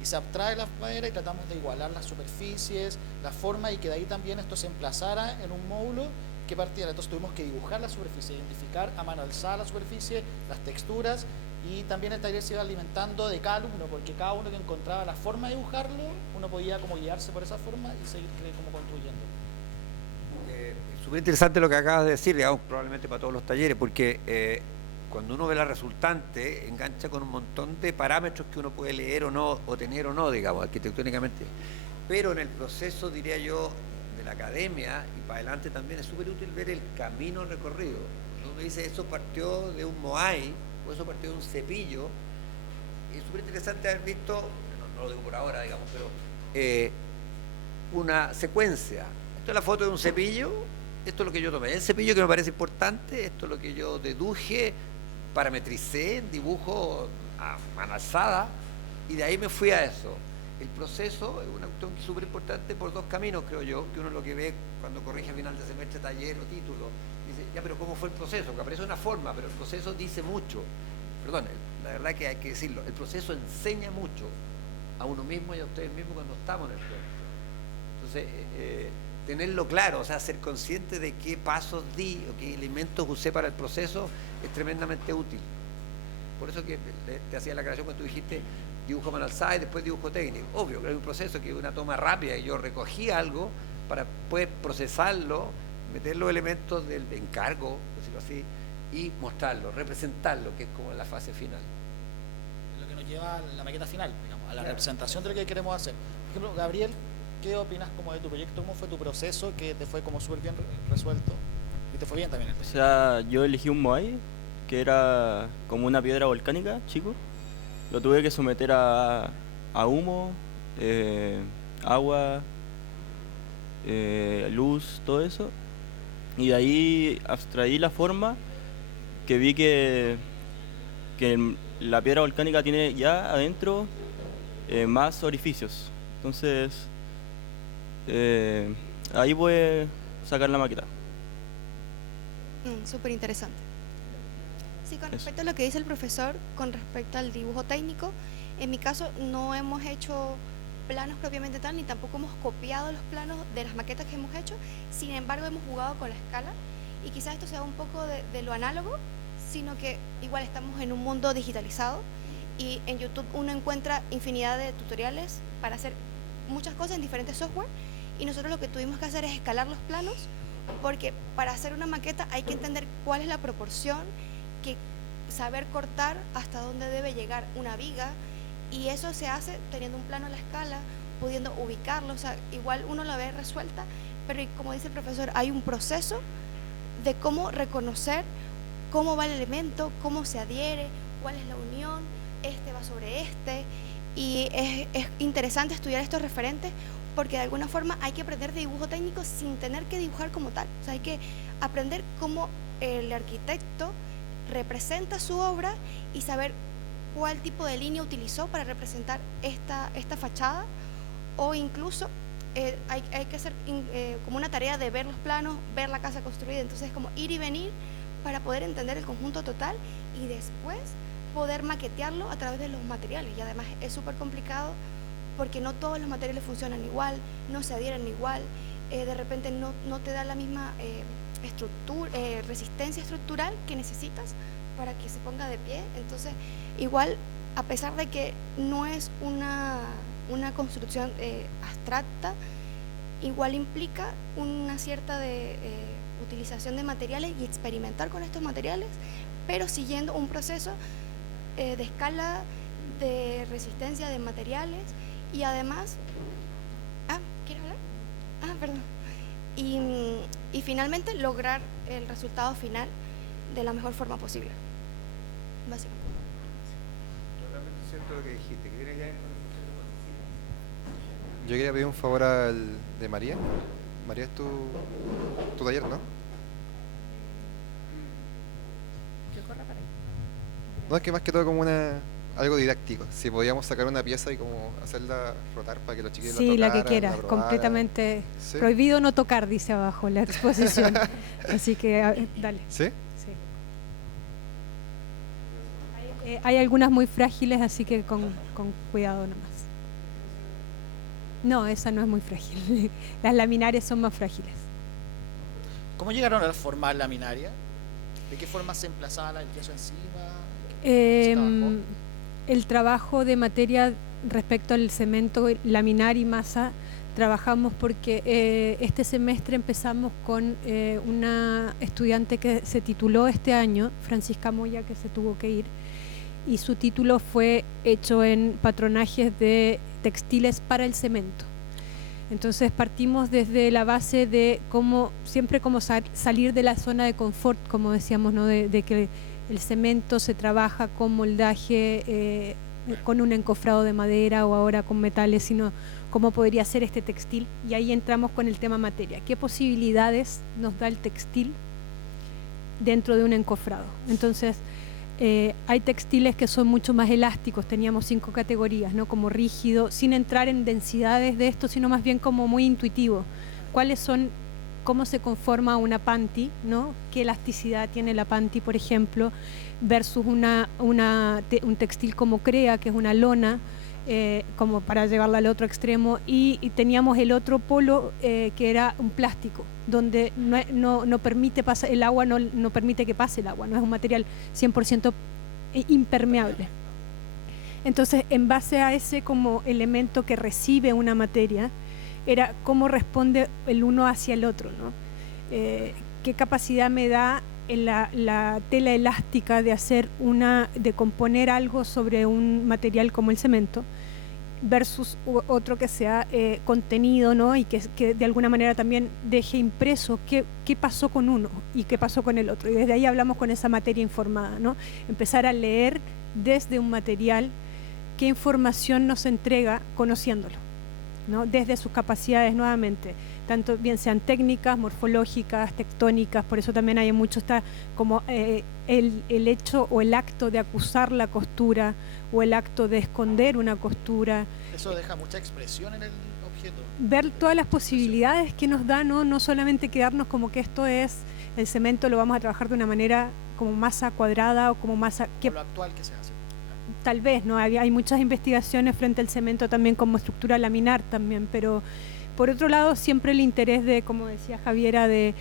Y se abstrae la madera y tratamos de igualar las superficies, la forma, y que de ahí también esto se emplazara en un módulo que partiera. Entonces tuvimos que dibujar la superficie, identificar a mano alzada la superficie, las texturas, y también el taller se iba alimentando de cada alumno, porque cada uno que encontraba la forma de dibujarlo, uno podía como guiarse por esa forma y seguir como construyendo. Súper interesante lo que acabas de decir, digamos, probablemente para todos los talleres, porque cuando uno ve la resultante, engancha con un montón de parámetros que uno puede leer o no, o tener o no, digamos, arquitectónicamente. Pero en el proceso, diría yo, de la academia y para adelante también es súper útil ver el camino recorrido. Cuando uno dice eso partió de un Moai, o eso partió de un cepillo, es súper interesante haber visto, no lo digo por ahora, digamos, pero una secuencia. Esto es la foto de un cepillo, esto es lo que yo tomé, el cepillo que me parece importante, esto es lo que yo deduje, parametricé, dibujo a mano alzada, y de ahí me fui a eso. El proceso es una cuestión que es súper importante por dos caminos, creo yo, que uno lo que ve cuando corrige a final de semestre, taller o título, dice, ya, pero ¿cómo fue el proceso? Que aparece una forma, pero el proceso dice mucho. Perdón, la verdad que hay que decirlo, el proceso enseña mucho a uno mismo y a ustedes mismos cuando estamos en el juego. Entonces, tenerlo claro, o sea, ser consciente de qué pasos di o qué elementos usé para el proceso es tremendamente útil. Por eso que te hacía la aclaración cuando tú dijiste dibujo a mano alzada y después dibujo técnico. Obvio que hay un proceso que es una toma rápida y yo recogí algo para después procesarlo, meter los elementos del encargo, decirlo así, y mostrarlo, representarlo, que es como la fase final. Lo que nos lleva a la maqueta final, digamos, a la representación de lo que queremos hacer. Por ejemplo, Gabriel, ¿qué opinas como de tu proyecto? ¿Cómo fue tu proceso que te fue como súper bien resuelto? Y te fue bien también. O sea, yo elegí un Moai, que era como una piedra volcánica, chico. Lo tuve que someter a humo, agua, luz, todo eso. Y de ahí abstraí la forma, que vi que la piedra volcánica tiene ya adentro más orificios. Entonces, ahí pude sacar la maqueta. Súper interesante. Sí, con respecto a lo que dice el profesor, con respecto al dibujo técnico, en mi caso no hemos hecho planos propiamente tal, ni tampoco hemos copiado los planos de las maquetas que hemos hecho, sin embargo hemos jugado con la escala, y quizás esto sea un poco de lo análogo, sino que igual estamos en un mundo digitalizado, y en YouTube uno encuentra infinidad de tutoriales para hacer muchas cosas en diferentes software, y nosotros lo que tuvimos que hacer es escalar los planos, porque para hacer una maqueta hay que entender cuál es la proporción, que saber cortar hasta dónde debe llegar una viga, y eso se hace teniendo un plano a la escala, pudiendo ubicarlo, o sea, igual uno la ve resuelta, pero como dice el profesor, hay un proceso de cómo reconocer cómo va el elemento, cómo se adhiere, cuál es la unión, este va sobre este, y es interesante estudiar estos referentes, porque de alguna forma hay que aprender de dibujo técnico sin tener que dibujar como tal, o sea, hay que aprender cómo el arquitecto representa su obra y saber cuál tipo de línea utilizó para representar esta fachada, o incluso hay que hacer como una tarea de ver los planos, ver la casa construida, entonces como ir y venir para poder entender el conjunto total y después poder maquetearlo a través de los materiales, y además es súper complicado porque no todos los materiales funcionan igual, no se adhieren igual, de repente no te da la misma resistencia estructural que necesitas para que se ponga de pie. Entonces igual, a pesar de que no es una construcción abstracta, igual implica una cierta utilización de materiales y experimentar con estos materiales, pero siguiendo un proceso de escala de resistencia de materiales y además... ¿Quieres hablar? Perdón. Y finalmente lograr el resultado final de la mejor forma posible, básicamente. Totalmente cierto lo que dijiste. ¿Qué querías con Yo quería pedir un favor de María. María, es tu taller, ¿no? Que corra para ahí. No, es que más que todo como algo didáctico. Si podíamos sacar una pieza y como hacerla rotar para que los chiquillos Sí, la la que tocaran, quieras, la probaran. completamente ¿Sí? prohibido no tocar, dice abajo la exposición. Así que dale. ¿Sí? Sí. Hay algunas muy frágiles, así que con cuidado nomás. No, esa no es muy frágil. Las laminares son más frágiles. ¿Cómo llegaron a la forma laminaria? ¿De qué forma se emplazaba el yeso encima? El trabajo de materia respecto al cemento, laminar y masa, trabajamos porque este semestre empezamos con una estudiante que se tituló este año, Francisca Moya, que se tuvo que ir, y su título fue hecho en patronajes de textiles para el cemento. Entonces partimos desde la base de cómo salir de la zona de confort, como decíamos, ¿no? de que el cemento se trabaja con moldaje, con un encofrado de madera o ahora con metales, sino cómo podría ser este textil. Y ahí entramos con el tema materia. ¿Qué posibilidades nos da el textil dentro de un encofrado? Entonces, hay textiles que son mucho más elásticos, teníamos 5 categorías, ¿no? Como rígido, sin entrar en densidades de esto, sino más bien como muy intuitivo. ¿Cuáles son, cómo se conforma una panty, ¿no? ¿Qué elasticidad tiene la panty, por ejemplo, versus un textil como crea, que es una lona, como para llevarla al otro extremo, y teníamos el otro polo que era un plástico, donde no permite pasar el agua, no permite que pase el agua, no es un material 100% impermeable. Entonces, en base a ese como elemento que recibe una materia, era cómo responde el uno hacia el otro, ¿no? Qué capacidad me da en la tela elástica de componer algo sobre un material como el cemento versus otro que sea contenido, ¿no? Y que de alguna manera también deje impreso qué pasó con uno y qué pasó con el otro. Y desde ahí hablamos con esa materia informada, ¿no? Empezar a leer desde un material qué información nos entrega conociéndolo, ¿no? Desde sus capacidades nuevamente, tanto bien sean técnicas, morfológicas, tectónicas. Por eso también hay mucho está como el hecho o el acto de acusar la costura o el acto de esconder una costura. Eso deja mucha expresión en el objeto. Ver todas las posibilidades que nos da, no solamente quedarnos como que esto es el cemento, lo vamos a trabajar de una manera como masa cuadrada o como masa que lo actual que se hace. Tal vez, ¿no? Hay muchas investigaciones frente al cemento también como estructura laminar también, pero por otro lado siempre el interés de, como decía Javiera, de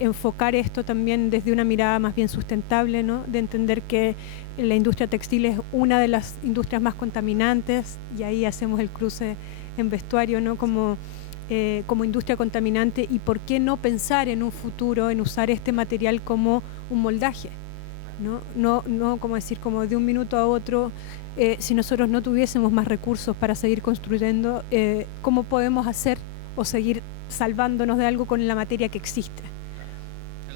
enfocar esto también desde una mirada más bien sustentable, ¿no? De entender que la industria textil es una de las industrias más contaminantes, y ahí hacemos el cruce en vestuario, ¿no? Como industria contaminante, y por qué no pensar en un futuro en usar este material como un moldaje, no como decir, como de un minuto a otro, si nosotros no tuviésemos más recursos para seguir construyendo, ¿cómo podemos hacer o seguir salvándonos de algo con la materia que existe?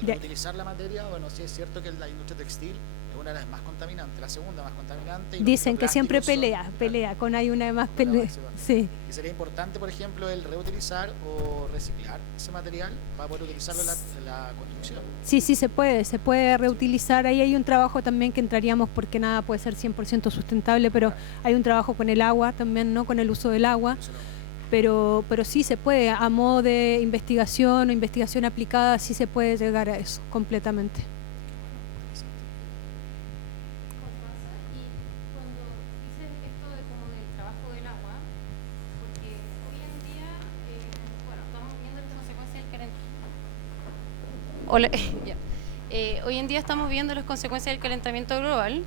Utilizar la materia, bueno, sí es cierto que la industria textil es una de las más contaminantes, la segunda más contaminante. Dicen que siempre pelea, con hay una de más pelea. Sí. Y sería importante, por ejemplo, el reutilizar o reciclar ese material para poder utilizarlo en la construcción. Sí, se puede reutilizar. Ahí hay un trabajo también que entraríamos, porque nada puede ser 100% sustentable, pero hay un trabajo con el agua también, ¿no? Con el uso del agua. Pero sí se puede, a modo de investigación o investigación aplicada, sí se puede llegar a eso completamente. Hoy en día estamos viendo las consecuencias del calentamiento global,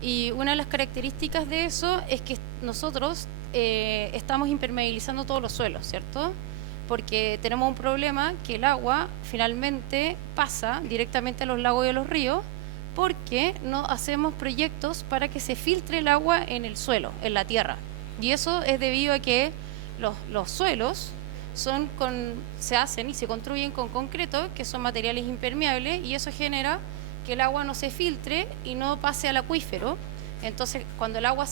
y una de las características de eso es que nosotros estamos impermeabilizando todos los suelos, ¿cierto? Porque tenemos un problema que el agua finalmente pasa directamente a los lagos y a los ríos, porque no hacemos proyectos para que se filtre el agua en el suelo, en la tierra. Y eso es debido a que los suelos se hacen y se construyen con concreto, que son materiales impermeables, y eso genera que el agua no se filtre y no pase al acuífero. Entonces, cuando el agua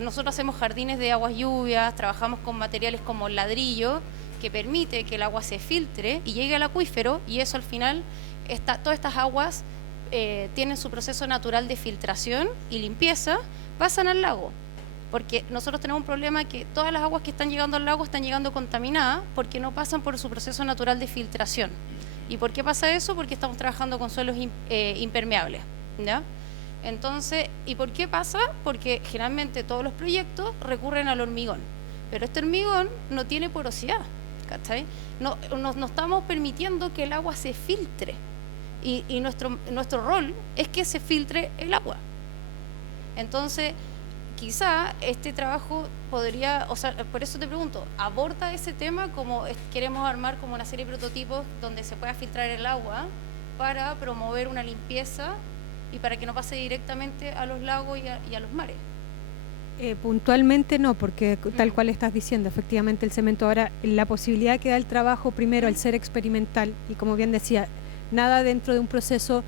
nosotros hacemos jardines de aguas lluvias, trabajamos con materiales como el ladrillo, que permite que el agua se filtre y llegue al acuífero, y eso al final, todas estas aguas tienen su proceso natural de filtración y limpieza, pasan al lago. Porque nosotros tenemos un problema que todas las aguas que están llegando al lago están llegando contaminadas porque no pasan por su proceso natural de filtración. ¿Y por qué pasa eso? Porque estamos trabajando con suelos impermeables, ¿ya? Entonces, ¿y por qué pasa? Porque generalmente todos los proyectos recurren al hormigón, pero este hormigón no tiene porosidad, ¿cachai? No estamos permitiendo que el agua se filtre, y nuestro rol es que se filtre el agua. Entonces, quizá este trabajo podría, o sea, por eso te pregunto, ¿aborda ese tema como queremos armar como una serie de prototipos donde se pueda filtrar el agua para promover una limpieza y para que no pase directamente a los lagos y a los mares? Puntualmente no, porque tal cual estás diciendo, efectivamente el cemento ahora, la posibilidad que da el trabajo primero al ser experimental, y como bien decía, nada dentro de un proceso,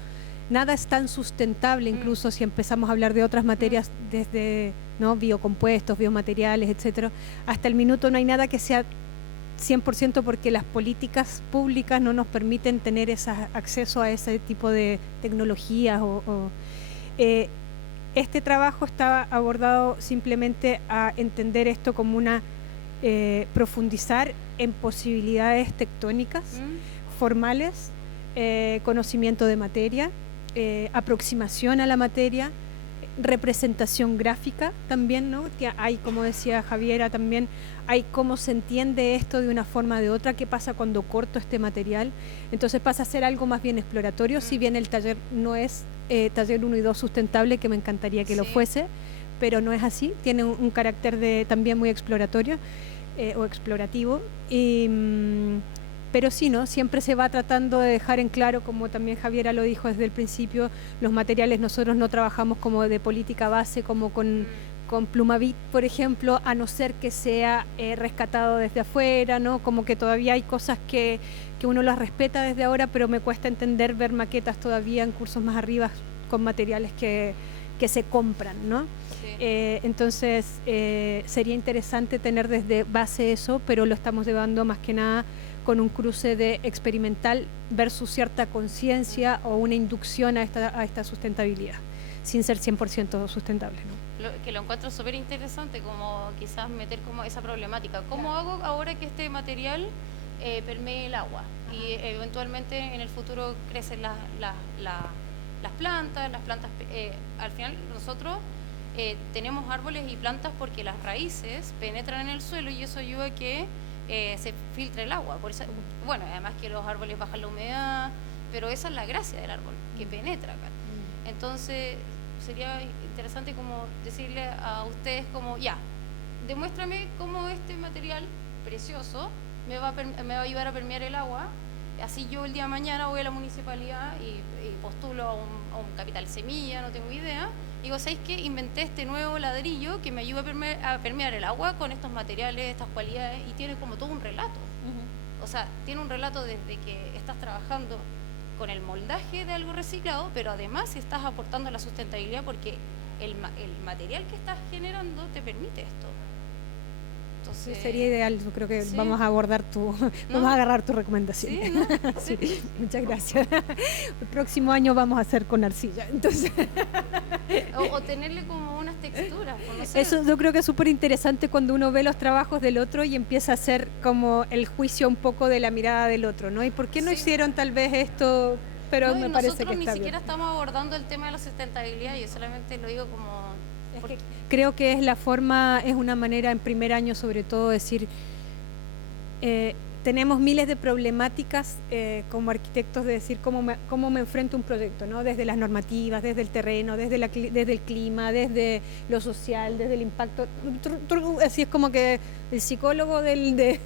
nada es tan sustentable, incluso si empezamos a hablar de otras materias desde biocompuestos, biomateriales, etcétera, hasta el minuto no hay nada que sea 100% porque las políticas públicas no nos permiten tener ese acceso a ese tipo de tecnologías. Este trabajo estaba abordado simplemente a entender esto como profundizar en posibilidades tectónicas, formales, conocimiento de materia, aproximación a la materia, representación gráfica también, ¿no? Que hay, como decía Javiera, también hay cómo se entiende esto de una forma o de otra, qué pasa cuando corto este material. Entonces pasa a ser algo más bien exploratorio, si bien el taller no es taller 1 y 2 sustentable, que me encantaría que lo fuese, pero no es así, tiene un carácter también muy exploratorio o explorativo. Pero sí, ¿no? Siempre se va tratando de dejar en claro, como también Javiera lo dijo desde el principio, los materiales nosotros no trabajamos como de política base, como con Plumavit, por ejemplo, a no ser que sea rescatado desde afuera, ¿no? Como que todavía hay cosas que uno las respeta desde ahora, pero me cuesta entender ver maquetas todavía en cursos más arriba con materiales que se compran, ¿no? Sí. Entonces, sería interesante tener desde base eso, pero lo estamos llevando más que nada con un cruce de experimental versus cierta conciencia o una inducción a esta sustentabilidad, sin ser 100% sustentable, ¿no? Que lo encuentro súper interesante, como quizás meter como esa problemática. ¿Cómo hago ahora que este material permee el agua? Y eventualmente en el futuro crecen las plantas, al final nosotros tenemos árboles y plantas porque las raíces penetran en el suelo y eso ayuda a que se filtre el agua. Por eso, bueno, además que los árboles bajan la humedad, pero esa es la gracia del árbol, que penetra acá. Entonces sería interesante como decirle a ustedes como, ya, demuéstrame cómo este material precioso me va a ayudar a permear el agua, así yo el día de mañana voy a la municipalidad y postulo a un capital semilla, no tengo idea, y digo, ¿sabéis qué? Inventé este nuevo ladrillo que me ayuda a permear el agua con estos materiales, estas cualidades, y tiene como todo un relato. O sea, tiene un relato desde que estás trabajando con el moldaje de algo reciclado, pero además estás aportando la sustentabilidad porque el material que estás generando te permite esto. Entonces, sí, sería ideal, yo creo que vamos a abordar vamos a agarrar tu recomendación. Sí, ¿no? Sí, muchas gracias. El próximo año vamos a hacer con arcilla, entonces. O tenerle como unas texturas. No sé. Eso yo creo que es súper interesante cuando uno ve los trabajos del otro y empieza a hacer como el juicio un poco de la mirada del otro, ¿no? ¿Y por qué no hicieron tal vez esto? Pero me parece que está bien. Nosotros ni siquiera estamos abordando el tema de la sustentabilidad, yo solamente lo digo como... Creo que es una manera en primer año sobre todo decir, tenemos miles de problemáticas como arquitectos de decir cómo me enfrento a un proyecto, ¿no? Desde las normativas, desde el terreno, desde el clima, desde lo social, desde el impacto. Así es como que el psicólogo de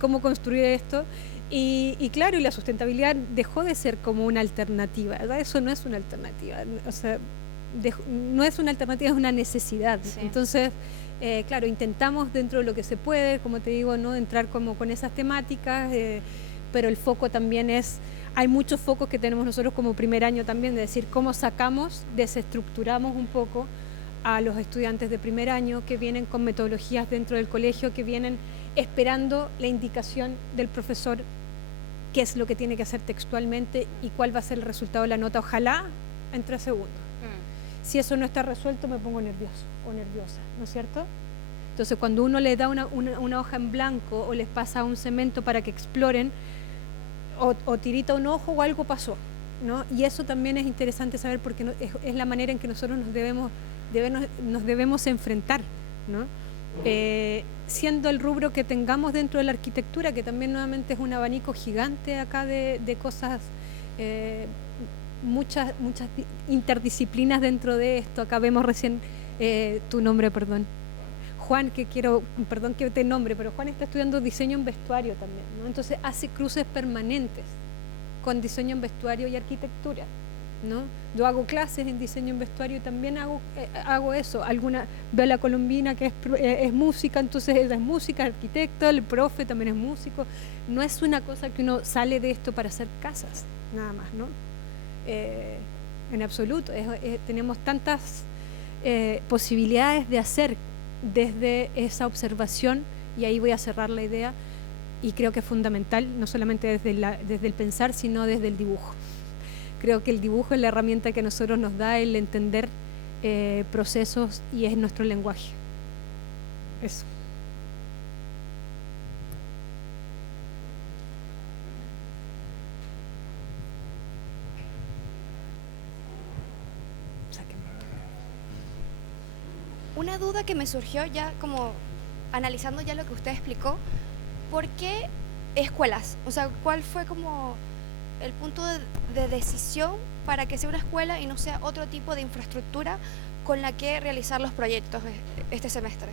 cómo construir esto. Y claro, y la sustentabilidad dejó de ser como una alternativa, ¿verdad? Eso no es una alternativa, o sea, no es una alternativa, es una necesidad. Sí. Entonces, claro, intentamos dentro de lo que se puede, como te digo, ¿no? Entrar como con esas temáticas, pero el foco también hay muchos focos que tenemos nosotros como primer año también, de decir cómo sacamos, desestructuramos un poco a los estudiantes de primer año que vienen con metodologías dentro del colegio, que vienen esperando la indicación del profesor, qué es lo que tiene que hacer textualmente y cuál va a ser el resultado de la nota, ojalá en 3 segundos. Si eso no está resuelto, me pongo nervioso o nerviosa, ¿no es cierto? Entonces, cuando uno le da una hoja en blanco o les pasa un cemento para que exploren, o tirita un ojo o algo pasó, ¿no? Y eso también es interesante saber porque es la manera en que nosotros nos debemos enfrentar, ¿no? Siendo el rubro que tengamos dentro de la arquitectura, que también nuevamente es un abanico gigante acá de cosas, muchas interdisciplinas dentro de esto. Acá vemos recién tu nombre, perdón. Juan, perdón que te nombre, pero Juan está estudiando diseño en vestuario también, ¿no? Entonces hace cruces permanentes con diseño en vestuario y arquitectura, ¿no? Yo hago clases en diseño en vestuario y también hago eso. Veo a la colombina que es música, entonces ella es música, arquitecto, el profe también es músico. No es una cosa que uno sale de esto para hacer casas, nada más, ¿no? En absoluto. Tenemos tantas posibilidades de hacer desde esa observación, y ahí voy a cerrar la idea, y creo que es fundamental, no solamente desde el pensar, sino desde el dibujo. Creo que el dibujo es la herramienta que a nosotros nos da el entender procesos y es nuestro lenguaje. Eso. Una duda que me surgió ya como analizando ya lo que usted explicó, ¿por qué escuelas? O sea, ¿cuál fue como el punto de decisión para que sea una escuela y no sea otro tipo de infraestructura con la que realizar los proyectos este semestre?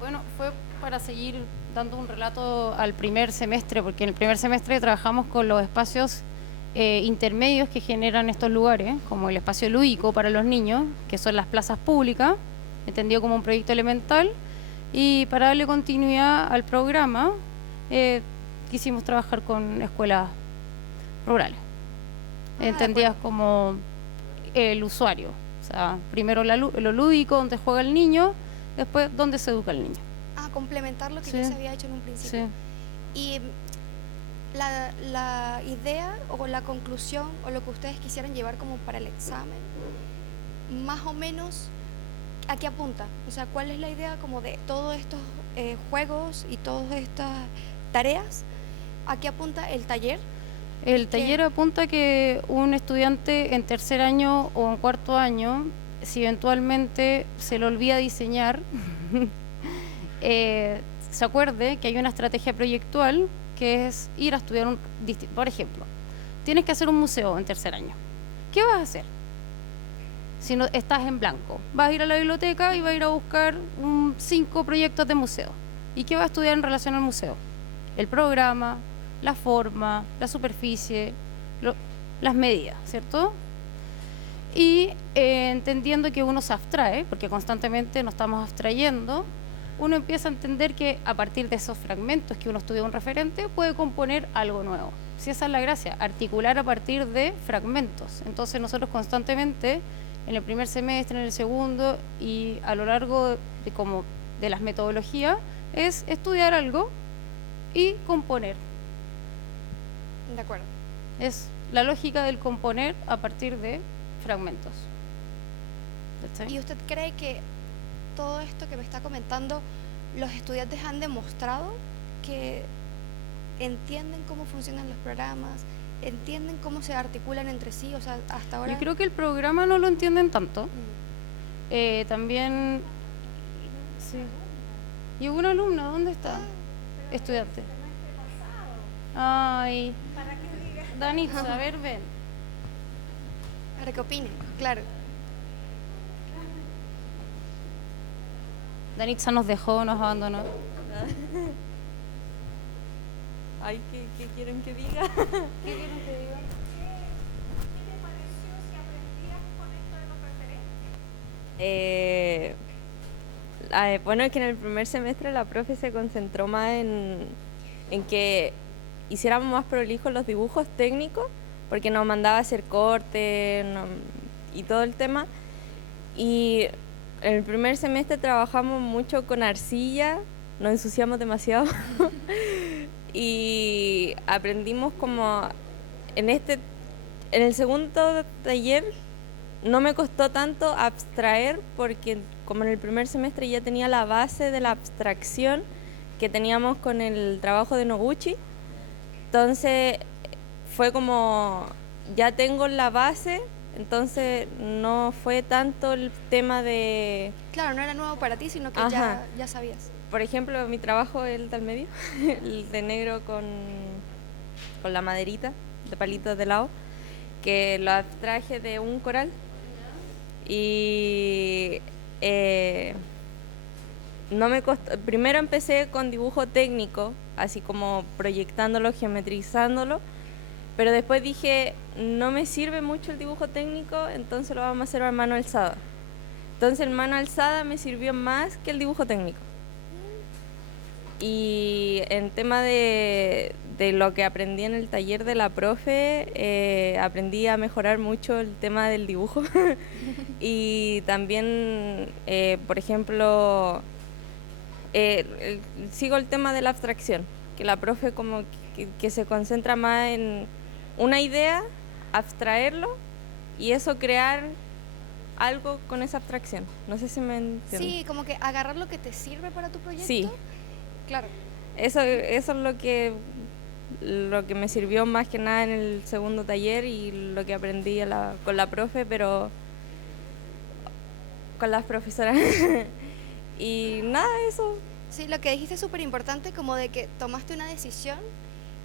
Bueno, fue para seguir dando un relato al primer semestre, porque en el primer semestre trabajamos con los espacios intermedios que generan estos lugares, como el espacio lúdico para los niños, que son las plazas públicas, entendido como un proyecto elemental, y para darle continuidad al programa quisimos trabajar con escuelas rurales, entendidas como el usuario, o sea, primero lo lúdico, donde juega el niño, después donde se educa el niño. Complementar lo que Sí. ya se había hecho en un principio. Sí. Y la idea o la conclusión o lo que ustedes quisieran llevar como para el examen, más o menos, ¿a qué apunta? O sea, ¿cuál es la idea como de todos estos juegos y todas estas tareas? ¿A qué apunta el taller? El taller apunta que un estudiante en tercer año o en cuarto año, si eventualmente se le olvida diseñar, se acuerde que hay una estrategia proyectual que es ir a estudiar por ejemplo, tienes que hacer un museo en tercer año. ¿Qué vas a hacer? Si no estás en blanco, vas a ir a la biblioteca y vas a ir a buscar 5 proyectos de museo. ¿Y qué vas a estudiar en relación al museo? El programa, la forma, la superficie, las medidas, ¿cierto? Y entendiendo que uno se abstrae, porque constantemente nos estamos abstrayendo, uno empieza a entender que a partir de esos fragmentos que uno estudia un referente puede componer algo nuevo. Si esa es la gracia, articular a partir de fragmentos. Entonces nosotros constantemente, en el primer semestre, en el segundo y a lo largo de las metodologías, es estudiar algo y componer. De acuerdo. Es la lógica del componer a partir de fragmentos. ¿Y usted cree que todo esto que me está comentando, los estudiantes han demostrado que entienden cómo funcionan los programas, entienden cómo se articulan entre sí? O sea, hasta ahora... Yo creo que el programa no lo entienden tanto. También... Sí. ¿Y una alumna? ¿Dónde está? Estudiante. Ay. Danitza, a ver, ven. Para que opine, claro. Danitza nos dejó, nos abandonó. Ay, ¿qué quieren que diga? ¿Qué quieren que diga? Bueno, es que en el primer semestre la profe se concentró más en que hiciéramos más prolijos los dibujos técnicos, porque nos mandaba a hacer cortes y todo el tema. Y en el primer semestre trabajamos mucho con arcilla, nos ensuciamos demasiado y aprendimos como en el segundo taller no me costó tanto abstraer, porque como en el primer semestre ya tenía la base de la abstracción que teníamos con el trabajo de Noguchi, entonces fue como ya tengo la base, entonces no fue tanto el tema de... Claro, no era nuevo para ti, sino que Ajá. ya sabías. Por ejemplo, mi trabajo, el del medio, el de negro con la maderita de palitos de lado, que lo abstraje de un coral y no me costó. Primero empecé con dibujo técnico, así como proyectándolo, geometrizándolo, pero después dije, no me sirve mucho el dibujo técnico, entonces lo vamos a hacer a mano alzada. Entonces el mano alzada me sirvió más que el dibujo técnico. Y en tema de lo que aprendí en el taller de la profe, aprendí a mejorar mucho el tema del dibujo. Y también, por ejemplo, sigo el tema de la abstracción, que la profe como que se concentra más en una idea, abstraerlo y eso crear algo con esa abstracción. No sé si me entiendes. Sí, como que agarrar lo que te sirve para tu proyecto. Sí. Claro. Eso es lo que me sirvió más que nada en el segundo taller y lo que aprendí con la profe, pero con las profesoras. Y nada, eso. Sí, lo que dijiste es súper importante, como de que tomaste una decisión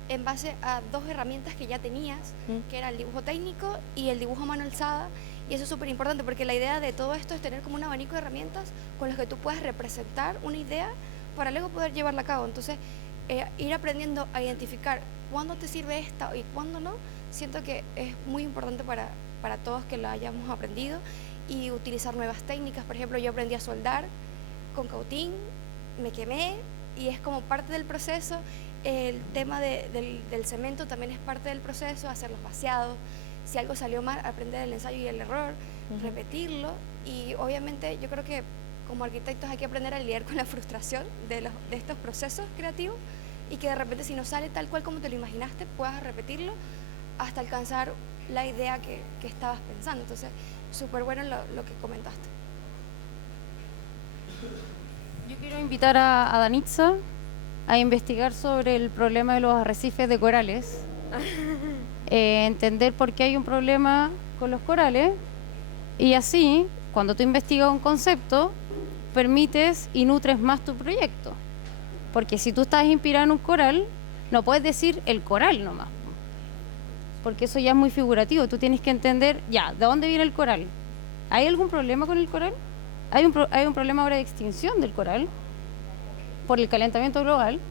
en base a dos herramientas que ya tenías, que era el dibujo técnico y el dibujo a mano alzada, y eso es súper importante porque la idea de todo esto es tener como un abanico de herramientas con las que tú puedas representar una idea para luego poder llevarla a cabo. Entonces, ir aprendiendo a identificar cuándo te sirve esta y cuándo no, siento que es muy importante para todos que lo hayamos aprendido, y utilizar nuevas técnicas. Por ejemplo, yo aprendí a soldar con cautín, me quemé y es como parte del proceso. El tema del cemento también es parte del proceso, hacer los vaciados. Si algo salió mal, aprender el ensayo y el error, repetirlo. Y obviamente yo creo que como arquitectos hay que aprender a lidiar con la frustración de estos procesos creativos, y que de repente si no sale tal cual como te lo imaginaste, puedas repetirlo hasta alcanzar la idea que estabas pensando. Entonces, súper bueno lo que comentaste. Yo quiero invitar a Danitza a investigar sobre el problema de los arrecifes de corales, entender por qué hay un problema con los corales, y así, cuando tú investigas un concepto, permites y nutres más tu proyecto. Porque si tú estás inspirado en un coral, no puedes decir el coral nomás, porque eso ya es muy figurativo. Tú tienes que entender, ya, ¿de dónde viene el coral? ¿Hay algún problema con el coral? ¿Hay un problema ahora de extinción del coral por el calentamiento global?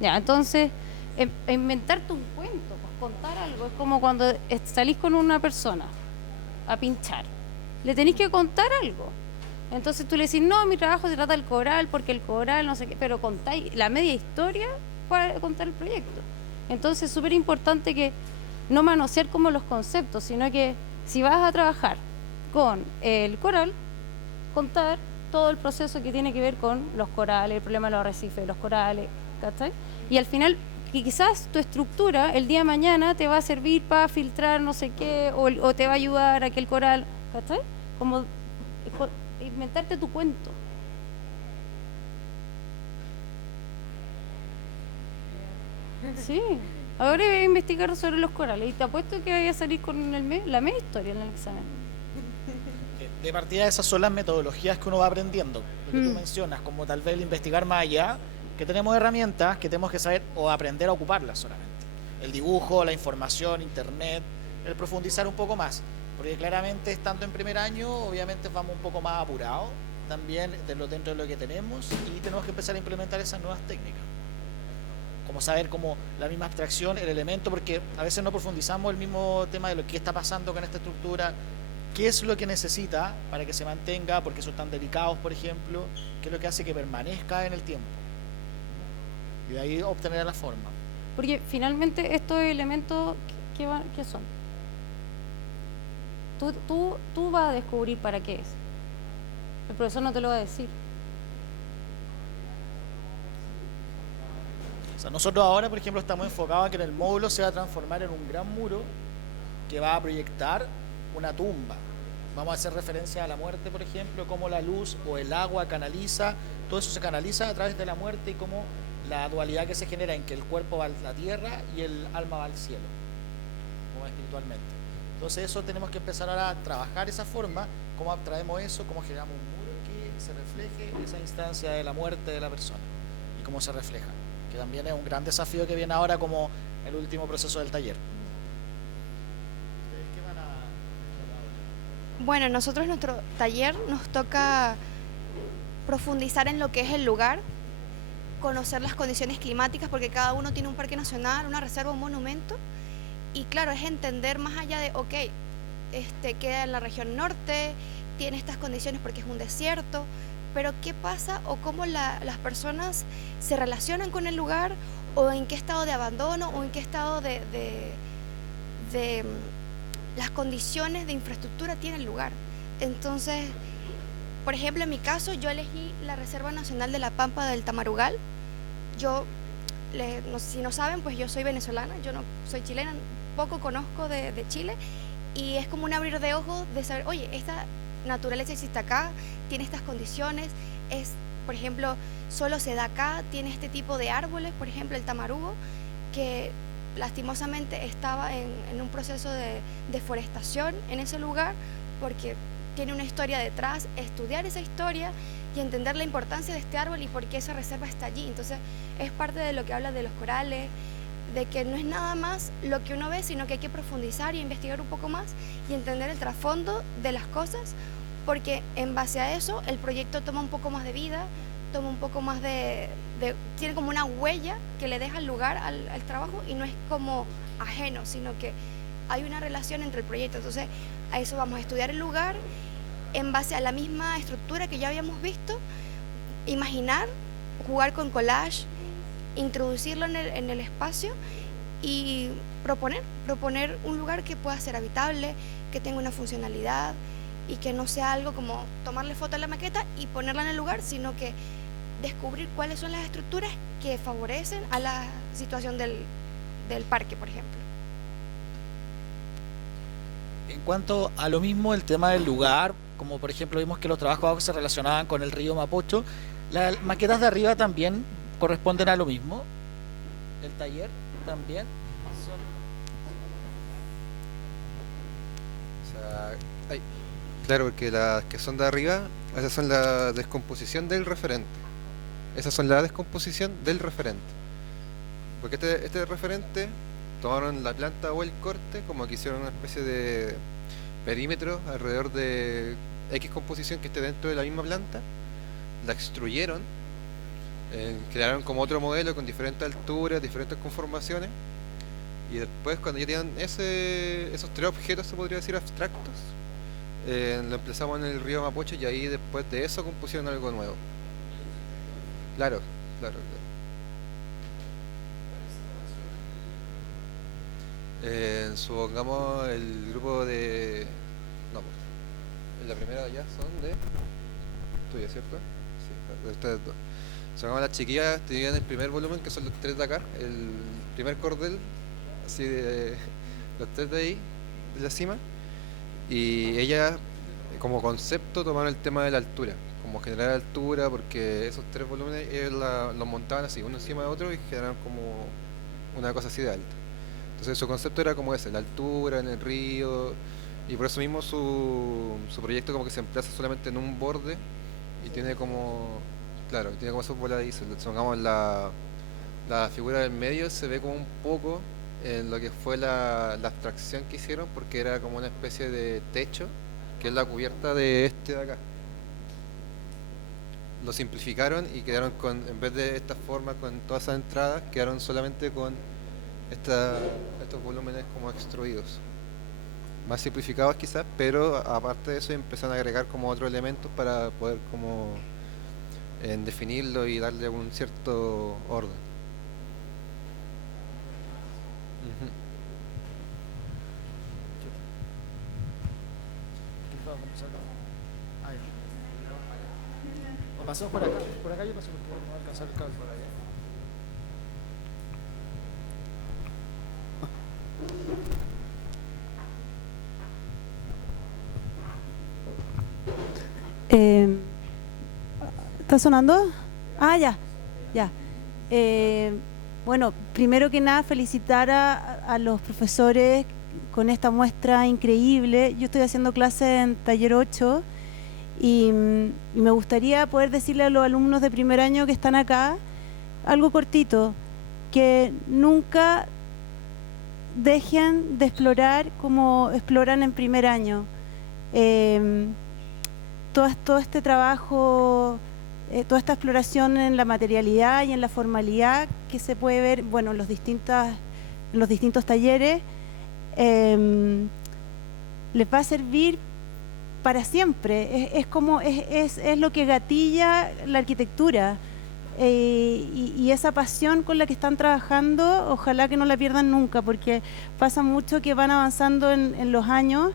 Ya, entonces, inventarte un cuento, pues, contar algo. Es como cuando salís con una persona a pinchar. Le tenéis que contar algo. Entonces tú le decís, no, mi trabajo se trata del coral, porque el coral, no sé qué, pero contáis la media historia para contar el proyecto. Entonces es súper importante que no manosear como los conceptos, sino que si vas a trabajar con el coral, contar todo el proceso que tiene que ver con los corales, el problema de los arrecifes de los corales, ¿cachai? Y al final, que quizás tu estructura el día de mañana te va a servir para filtrar no sé qué, o te va a ayudar a que el coral, ¿cachai? Como inventarte tu cuento. Sí, ahora voy a investigar sobre los corales y te apuesto que voy a salir con la media historia en el examen. De partida, esas son las metodologías que uno va aprendiendo. Lo que tú mencionas, como tal vez el investigar más allá, que tenemos herramientas que tenemos que saber o aprender a ocuparlas solamente. El dibujo, la información, internet, el profundizar un poco más. Porque claramente, estando en primer año, obviamente vamos un poco más apurados también dentro de lo que tenemos, y tenemos que empezar a implementar esas nuevas técnicas. como saber como la misma abstracción, el elemento, porque a veces no profundizamos el mismo tema de lo que está pasando con esta estructura, qué es lo que necesita para que se mantenga, porque son tan delicados, por ejemplo, qué es lo que hace que permanezca en el tiempo. Y de ahí obtener la forma. Porque finalmente estos elementos, ¿qué son? Tú vas a descubrir para qué es. El profesor no te lo va a decir. O sea, nosotros ahora, por ejemplo, estamos enfocados en que en el módulo se va a transformar en un gran muro que va a proyectar una tumba. Vamos a hacer referencia a la muerte, por ejemplo, cómo la luz o el agua canaliza, todo eso se canaliza a través de la muerte y cómo la dualidad que se genera en que el cuerpo va a la tierra y el alma va al cielo, como espiritualmente. Entonces eso tenemos que empezar ahora a trabajar esa forma, cómo abstraemos eso, cómo generamos un muro que se refleje esa instancia de la muerte de la persona y cómo se refleja, que también es un gran desafío que viene ahora como el último proceso del taller. ¿Ustedes qué van a...? Bueno, nosotros en nuestro taller nos toca profundizar en lo que es el lugar, conocer las condiciones climáticas, porque cada uno tiene un parque nacional, una reserva, un monumento, y claro, es entender más allá de, ok, queda en la región norte, tiene estas condiciones porque es un desierto, pero ¿qué pasa o cómo las personas se relacionan con el lugar, o en qué estado de abandono, o en qué estado de las condiciones de infraestructura tiene el lugar? Entonces, por ejemplo, en mi caso, yo elegí la Reserva Nacional de la Pampa del Tamarugal. Si no saben, pues yo soy venezolana, yo no soy chilena, poco conozco de Chile, y es como un abrir de ojos de saber, oye, esta naturaleza existe acá, tiene estas condiciones, por ejemplo, solo se da acá, tiene este tipo de árboles, por ejemplo, el tamarugo, que lastimosamente estaba en un proceso de deforestación en ese lugar, porque tiene una historia detrás, estudiar esa historia y entender la importancia de este árbol y por qué esa reserva está allí. Entonces es parte de lo que habla de los corales, de que no es nada más lo que uno ve, sino que hay que profundizar y investigar un poco más y entender el trasfondo de las cosas, porque en base a eso el proyecto toma un poco más de vida, toma un poco más tiene como una huella que le deja el lugar al trabajo, y no es como ajeno, sino que hay una relación entre el proyecto. Entonces a eso vamos a estudiar el lugar en base a la misma estructura que ya habíamos visto, imaginar, jugar con collage, introducirlo en el espacio y proponer un lugar que pueda ser habitable, que tenga una funcionalidad y que no sea algo como tomarle foto a la maqueta y ponerla en el lugar, sino que descubrir cuáles son las estructuras que favorecen a la situación del parque, por ejemplo. En cuanto a lo mismo, el tema del lugar, como por ejemplo vimos que los trabajos abajo se relacionaban con el río Mapocho, las maquetas de arriba también corresponden a lo mismo. El taller también. Claro, porque las que son de arriba, esas son la descomposición del referente. Esas son la descomposición del referente. Porque este referente tomaron la planta o el corte, como que hicieron una especie de perímetro alrededor de X composición que esté dentro de la misma planta, la extruyeron, crearon como otro modelo con diferentes alturas, diferentes conformaciones, y después cuando ya tenían esos tres objetos, se podría decir abstractos, lo emplazamos en el río Mapocho, y ahí después de eso compusieron algo nuevo. Claro. Supongamos el grupo de... No, en la primera ya son de... Tuya, ¿cierto? Sí, de ustedes dos. Supongamos las chiquillas tenían el primer volumen, que son los tres de acá, el primer cordel, así de los tres de ahí, de la cima, y ellas como concepto tomaron el tema de la altura, como generar altura, porque esos tres volúmenes los montaban así, uno encima de otro, y generaron como una cosa así de alta. Entonces su concepto era como ese, la altura en el río, y por eso mismo su proyecto como que se emplaza solamente en un borde y tiene como, claro, tiene como esos voladizos. Supongamos la figura del medio se ve como un poco en lo que fue la abstracción que hicieron, porque era como una especie de techo, que es la cubierta de este de acá. lo simplificaron y quedaron con, en vez de estas formas con todas esas entradas, quedaron solamente con estos volúmenes como extruidos. Más simplificados quizás, pero aparte de eso empezaron a agregar como otros elementos para poder como definirlo y darle un cierto orden. O pasamos por acá yo paso porque no va a alcanzar el cable por allá. ¿Está sonando? Ah, ya. Bueno, primero que nada felicitar a los profesores con esta muestra increíble. Yo estoy haciendo clase en taller 8 y me gustaría poder decirle a los alumnos de primer año que están acá algo cortito, que nunca dejen de explorar como exploran en primer año. Todo este trabajo, toda esta exploración en la materialidad y en la formalidad que se puede ver, bueno, en los distintos talleres, les va a servir para siempre. Es lo que gatilla la arquitectura. Y esa pasión con la que están trabajando, ojalá que no la pierdan nunca, porque pasa mucho que van avanzando en los años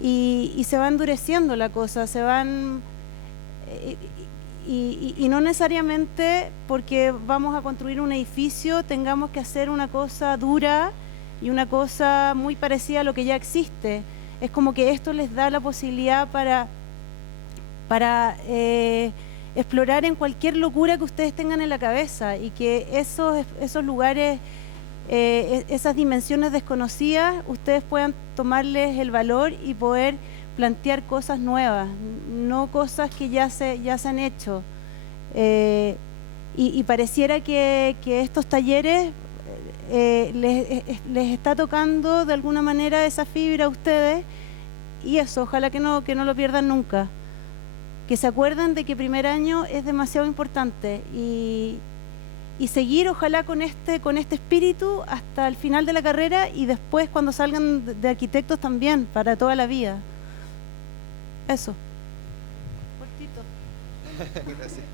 y se va endureciendo la cosa, se van y no necesariamente porque vamos a construir un edificio tengamos que hacer una cosa dura y una cosa muy parecida a lo que ya existe. Es como que esto les da la posibilidad para explorar en cualquier locura que ustedes tengan en la cabeza y que esos lugares, esas dimensiones desconocidas, ustedes puedan tomarles el valor y poder plantear cosas nuevas, no cosas que ya se han hecho. Y pareciera que estos talleres les está tocando de alguna manera esa fibra a ustedes, y eso, ojalá que no lo pierdan nunca. Que se acuerden de que primer año es demasiado importante y seguir ojalá con este espíritu hasta el final de la carrera y después cuando salgan de arquitectos también, para toda la vida. Eso. Cortito. Gracias.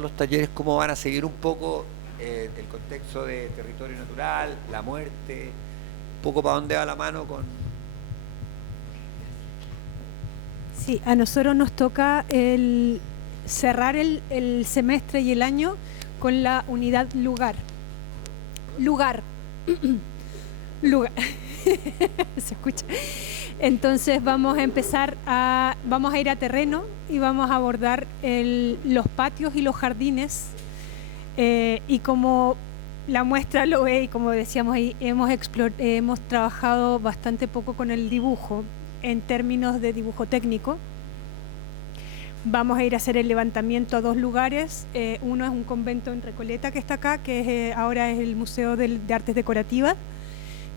Los talleres, cómo van a seguir un poco el contexto de territorio natural, la muerte, un poco para dónde va la mano con... Sí, a nosotros nos toca cerrar el semestre y el año con la unidad lugar. Lugar. Se escucha. Entonces vamos a ir a terreno y vamos a abordar los patios y los jardines. Y como la muestra lo ve, y como decíamos ahí, hemos trabajado bastante poco con el dibujo en términos de dibujo técnico. Vamos a ir a hacer el levantamiento a 2 lugares. Uno es un convento en Recoleta que está acá, que ahora es el Museo de Artes Decorativas,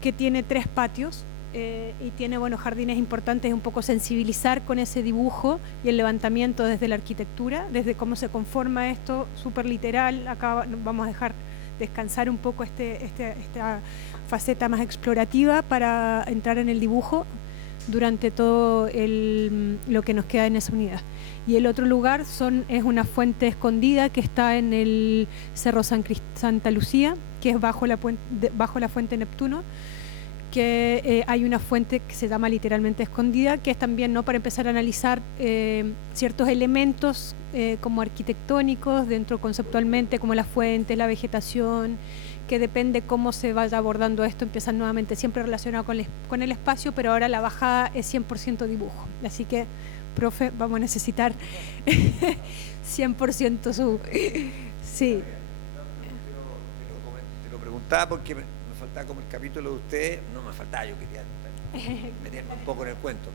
que tiene 3 patios y tiene jardines importantes, un poco sensibilizar con ese dibujo y el levantamiento desde la arquitectura, desde cómo se conforma esto, súper literal. Acá vamos a dejar descansar un poco esta faceta más explorativa para entrar en el dibujo durante todo lo que nos queda en esa unidad. Y el otro lugar es una fuente escondida que está en el Cerro Santa Lucía, que es bajo la fuente Neptuno, que hay una fuente que se llama literalmente escondida, que es también para empezar a analizar ciertos elementos como arquitectónicos dentro conceptualmente, como la fuente, la vegetación, que depende cómo se vaya abordando esto, empiezan nuevamente siempre relacionado con el espacio, pero ahora la bajada es 100% dibujo. Así que, profe, vamos a necesitar 100% su... Sí. Te lo preguntaba porque me faltaba como el capítulo de ustedes, no me faltaba, yo quería meterme un poco en el cuento,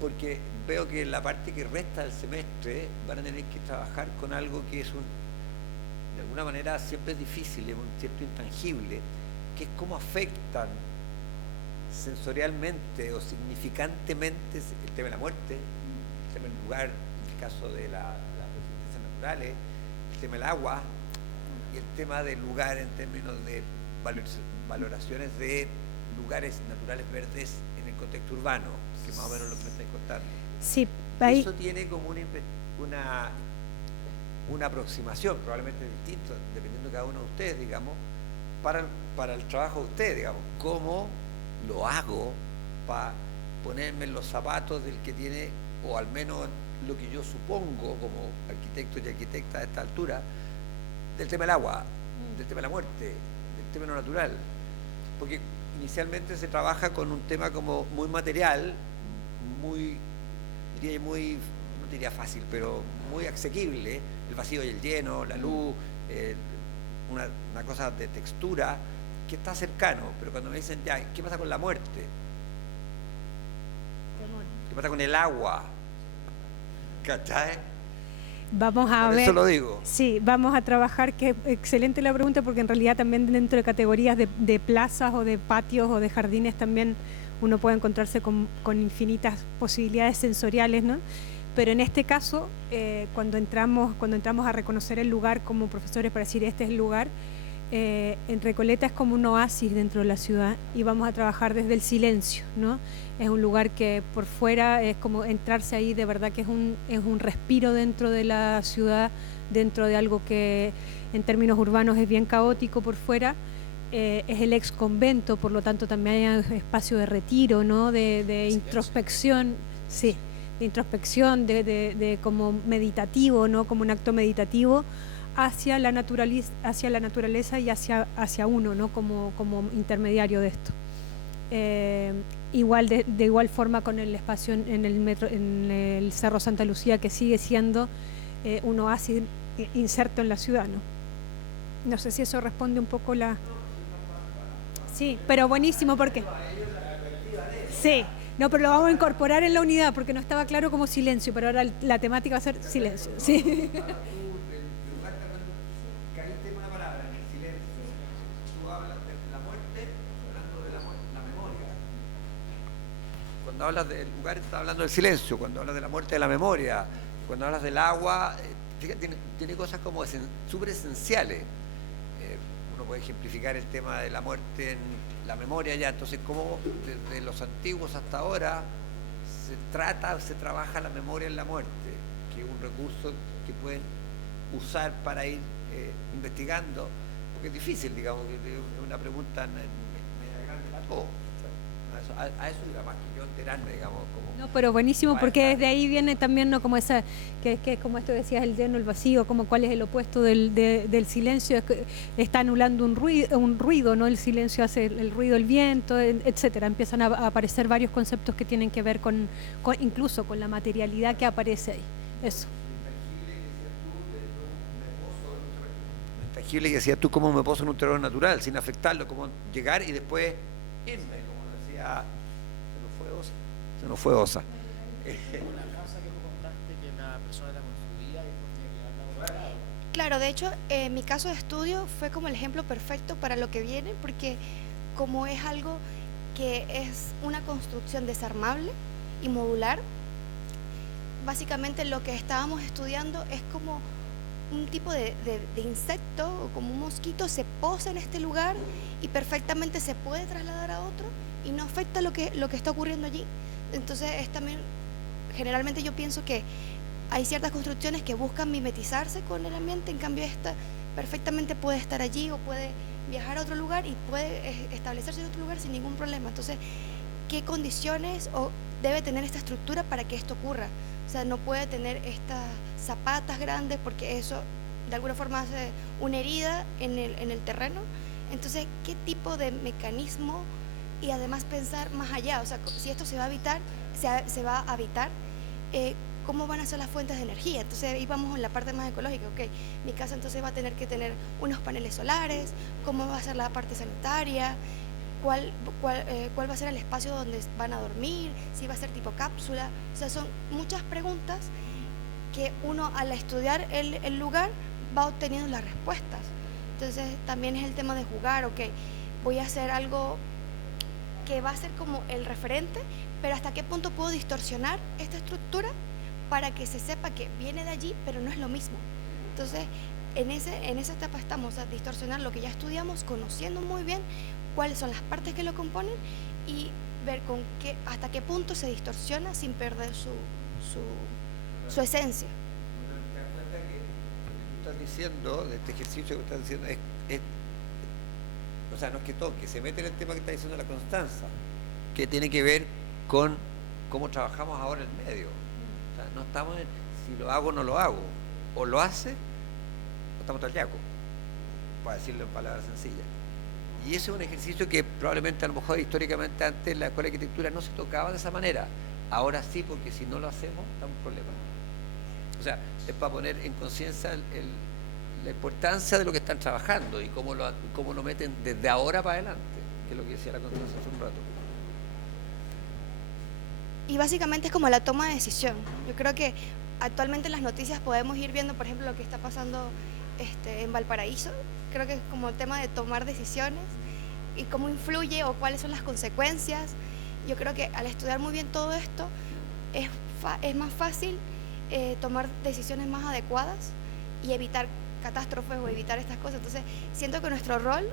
porque veo que en la parte que resta del semestre van a tener que trabajar con algo que es de alguna manera siempre es difícil, es un cierto intangible, que es cómo afectan sensorialmente o significantemente el tema de la muerte, el tema del lugar, en el caso de las resistencias naturales, el tema del agua y el tema del lugar en términos de valoraciones de lugares naturales verdes en el contexto urbano, que más o menos lo que me estáis contando. Sí, ahí. Eso tiene como una aproximación, probablemente distinta, dependiendo de cada uno de ustedes, digamos, para el trabajo de ustedes, digamos. ¿Cómo lo hago para ponerme en los zapatos del que tiene, o al menos lo que yo supongo como arquitecto y arquitecta a esta altura, del tema del agua, del tema de la muerte, del tema de lo natural? Porque inicialmente se trabaja con un tema como muy material, muy, no diría fácil, pero muy asequible, el vacío y el lleno, la luz, una cosa de textura que está cercano, pero cuando me dicen, ya, ¿qué pasa con la muerte? ¿Qué pasa con el agua? ¿Cachai? Vamos a Por ver. eso lo digo. Sí, vamos a trabajar, que excelente la pregunta, porque en realidad también dentro de categorías de plazas o de patios o de jardines también uno puede encontrarse con infinitas posibilidades sensoriales, ¿no? Pero en este caso, cuando entramos a reconocer el lugar como profesores para decir este es el lugar, en Recoleta es como un oasis dentro de la ciudad y vamos a trabajar desde el silencio, ¿no? Es un lugar que por fuera es como entrarse ahí, de verdad que es un respiro dentro de la ciudad, dentro de algo que en términos urbanos es bien caótico por fuera. Es el ex convento, por lo tanto también hay espacio de retiro, ¿no? De introspección, sí, de introspección, de como meditativo, ¿no? Como un acto meditativo hacia la naturaleza y hacia uno, ¿no? Como intermediario de esto. Igual de igual forma con el espacio en el Cerro Santa Lucía, que sigue siendo un oasis inserto en la ciudad, ¿no? No sé si eso responde un poco la... Sí, pero buenísimo porque... Sí, no, pero lo vamos a incorporar en la unidad porque no estaba claro como silencio, pero ahora la temática va a ser silencio. Sí. Cuando hablas del lugar estás hablando del silencio, cuando hablas de la muerte de la memoria, cuando hablas del agua, tiene cosas como súper esenciales. Uno puede ejemplificar el tema de la muerte en la memoria ya, entonces cómo desde los antiguos hasta ahora se trabaja la memoria en la muerte, que es un recurso que pueden usar para ir investigando, porque es difícil, digamos, que es una pregunta media grande para todos. A eso iba más que yo enterarme, digamos. Como no, pero buenísimo, porque desde ahí viene también, ¿no? Como esa, que es como esto decías, el lleno, el vacío, como cuál es el opuesto del silencio, es que está anulando un ruido, ¿no? El silencio hace el ruido, el viento, etcétera. Empiezan a aparecer varios conceptos que tienen que ver con incluso con la materialidad que aparece ahí. Eso. Intangible que decías tú, cómo me poso en un terreno natural, sin afectarlo, cómo llegar y después irme. Se nos fue Osa. La casa que tú contaste que la persona la construía y después tenía que llevarla a otro lado. Claro, de hecho, mi caso de estudio fue como el ejemplo perfecto para lo que viene, porque como es algo que es una construcción desarmable y modular, básicamente lo que estábamos estudiando es como un tipo de insecto o como un mosquito se posa en este lugar y perfectamente se puede trasladar a otro y no afecta lo que está ocurriendo allí. Entonces es también, generalmente yo pienso que hay ciertas construcciones que buscan mimetizarse con el ambiente, en cambio esta perfectamente puede estar allí o puede viajar a otro lugar y puede establecerse en otro lugar sin ningún problema. Entonces, ¿qué condiciones debe tener esta estructura para que esto ocurra? O sea, no puede tener estas zapatas grandes porque eso de alguna forma hace una herida en el terreno. Entonces, ¿qué tipo de mecanismo? Y además pensar más allá, o sea, si esto se va a habitar, ¿cómo van a ser las fuentes de energía? Entonces ahí vamos en la parte más ecológica, ok, mi casa entonces va a tener que tener unos paneles solares, ¿cómo va a ser la parte sanitaria? ¿Cuál va a ser el espacio donde van a dormir? ¿Si va a ser tipo cápsula? O sea, son muchas preguntas que uno al estudiar el lugar va obteniendo las respuestas. Entonces también es el tema de jugar, ok, voy a hacer algo que va a ser como el referente, pero hasta qué punto puedo distorsionar esta estructura para que se sepa que viene de allí, pero no es lo mismo. Entonces, en esa etapa estamos a distorsionar lo que ya estudiamos, conociendo muy bien cuáles son las partes que lo componen y ver hasta qué punto se distorsiona sin perder su esencia. ¿Te das cuenta que lo que tú estás diciendo, de este ejercicio que estás diciendo, o sea, no es que toque, se mete en el tema que está diciendo la Constanza, que tiene que ver con cómo trabajamos ahora en medio. O sea, no estamos en si lo hago o no lo hago, o lo hace o estamos tallaco, para decirlo en palabras sencillas. Y ese es un ejercicio que probablemente a lo mejor históricamente antes en la Escuela de Arquitectura no se tocaba de esa manera. Ahora sí, porque si no lo hacemos, estamos en problemas. O sea, es para poner en conciencia la importancia de lo que están trabajando y cómo lo meten desde ahora para adelante, que es lo que decía la Constanza hace un rato. Y básicamente es como la toma de decisión. Yo creo que actualmente en las noticias podemos ir viendo, por ejemplo, lo que está pasando en Valparaíso. Creo que es como el tema de tomar decisiones y cómo influye o cuáles son las consecuencias. Yo creo que al estudiar muy bien todo esto es más fácil tomar decisiones más adecuadas y evitar catástrofes o evitar estas cosas. Entonces siento que nuestro rol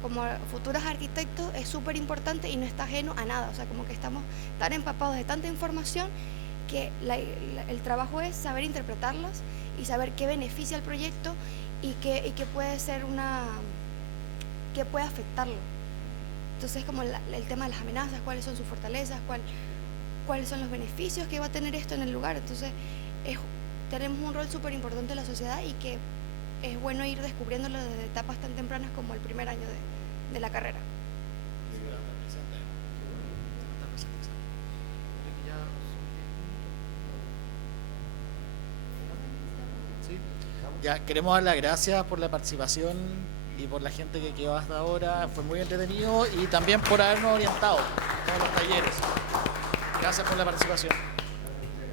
como futuros arquitectos es súper importante y no está ajeno a nada. O sea, como que estamos tan empapados de tanta información que el trabajo es saber interpretarlas y saber qué beneficia el proyecto y qué puede ser qué puede afectarlo. Entonces como el tema de las amenazas, cuáles son sus fortalezas, cuáles son los beneficios que va a tener esto en el lugar. Entonces tenemos un rol súper importante en la sociedad y que es bueno ir descubriéndolo desde etapas tan tempranas como el primer año de la carrera. Ya, queremos dar las gracias por la participación y por la gente que quedó hasta ahora. Fue muy entretenido y también por habernos orientado en todos los talleres. Gracias por la participación.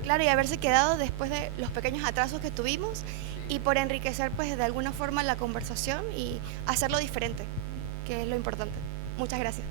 Claro, y haberse quedado después de los pequeños atrasos que tuvimos y por enriquecer pues de alguna forma la conversación y hacerlo diferente, que es lo importante. Muchas gracias.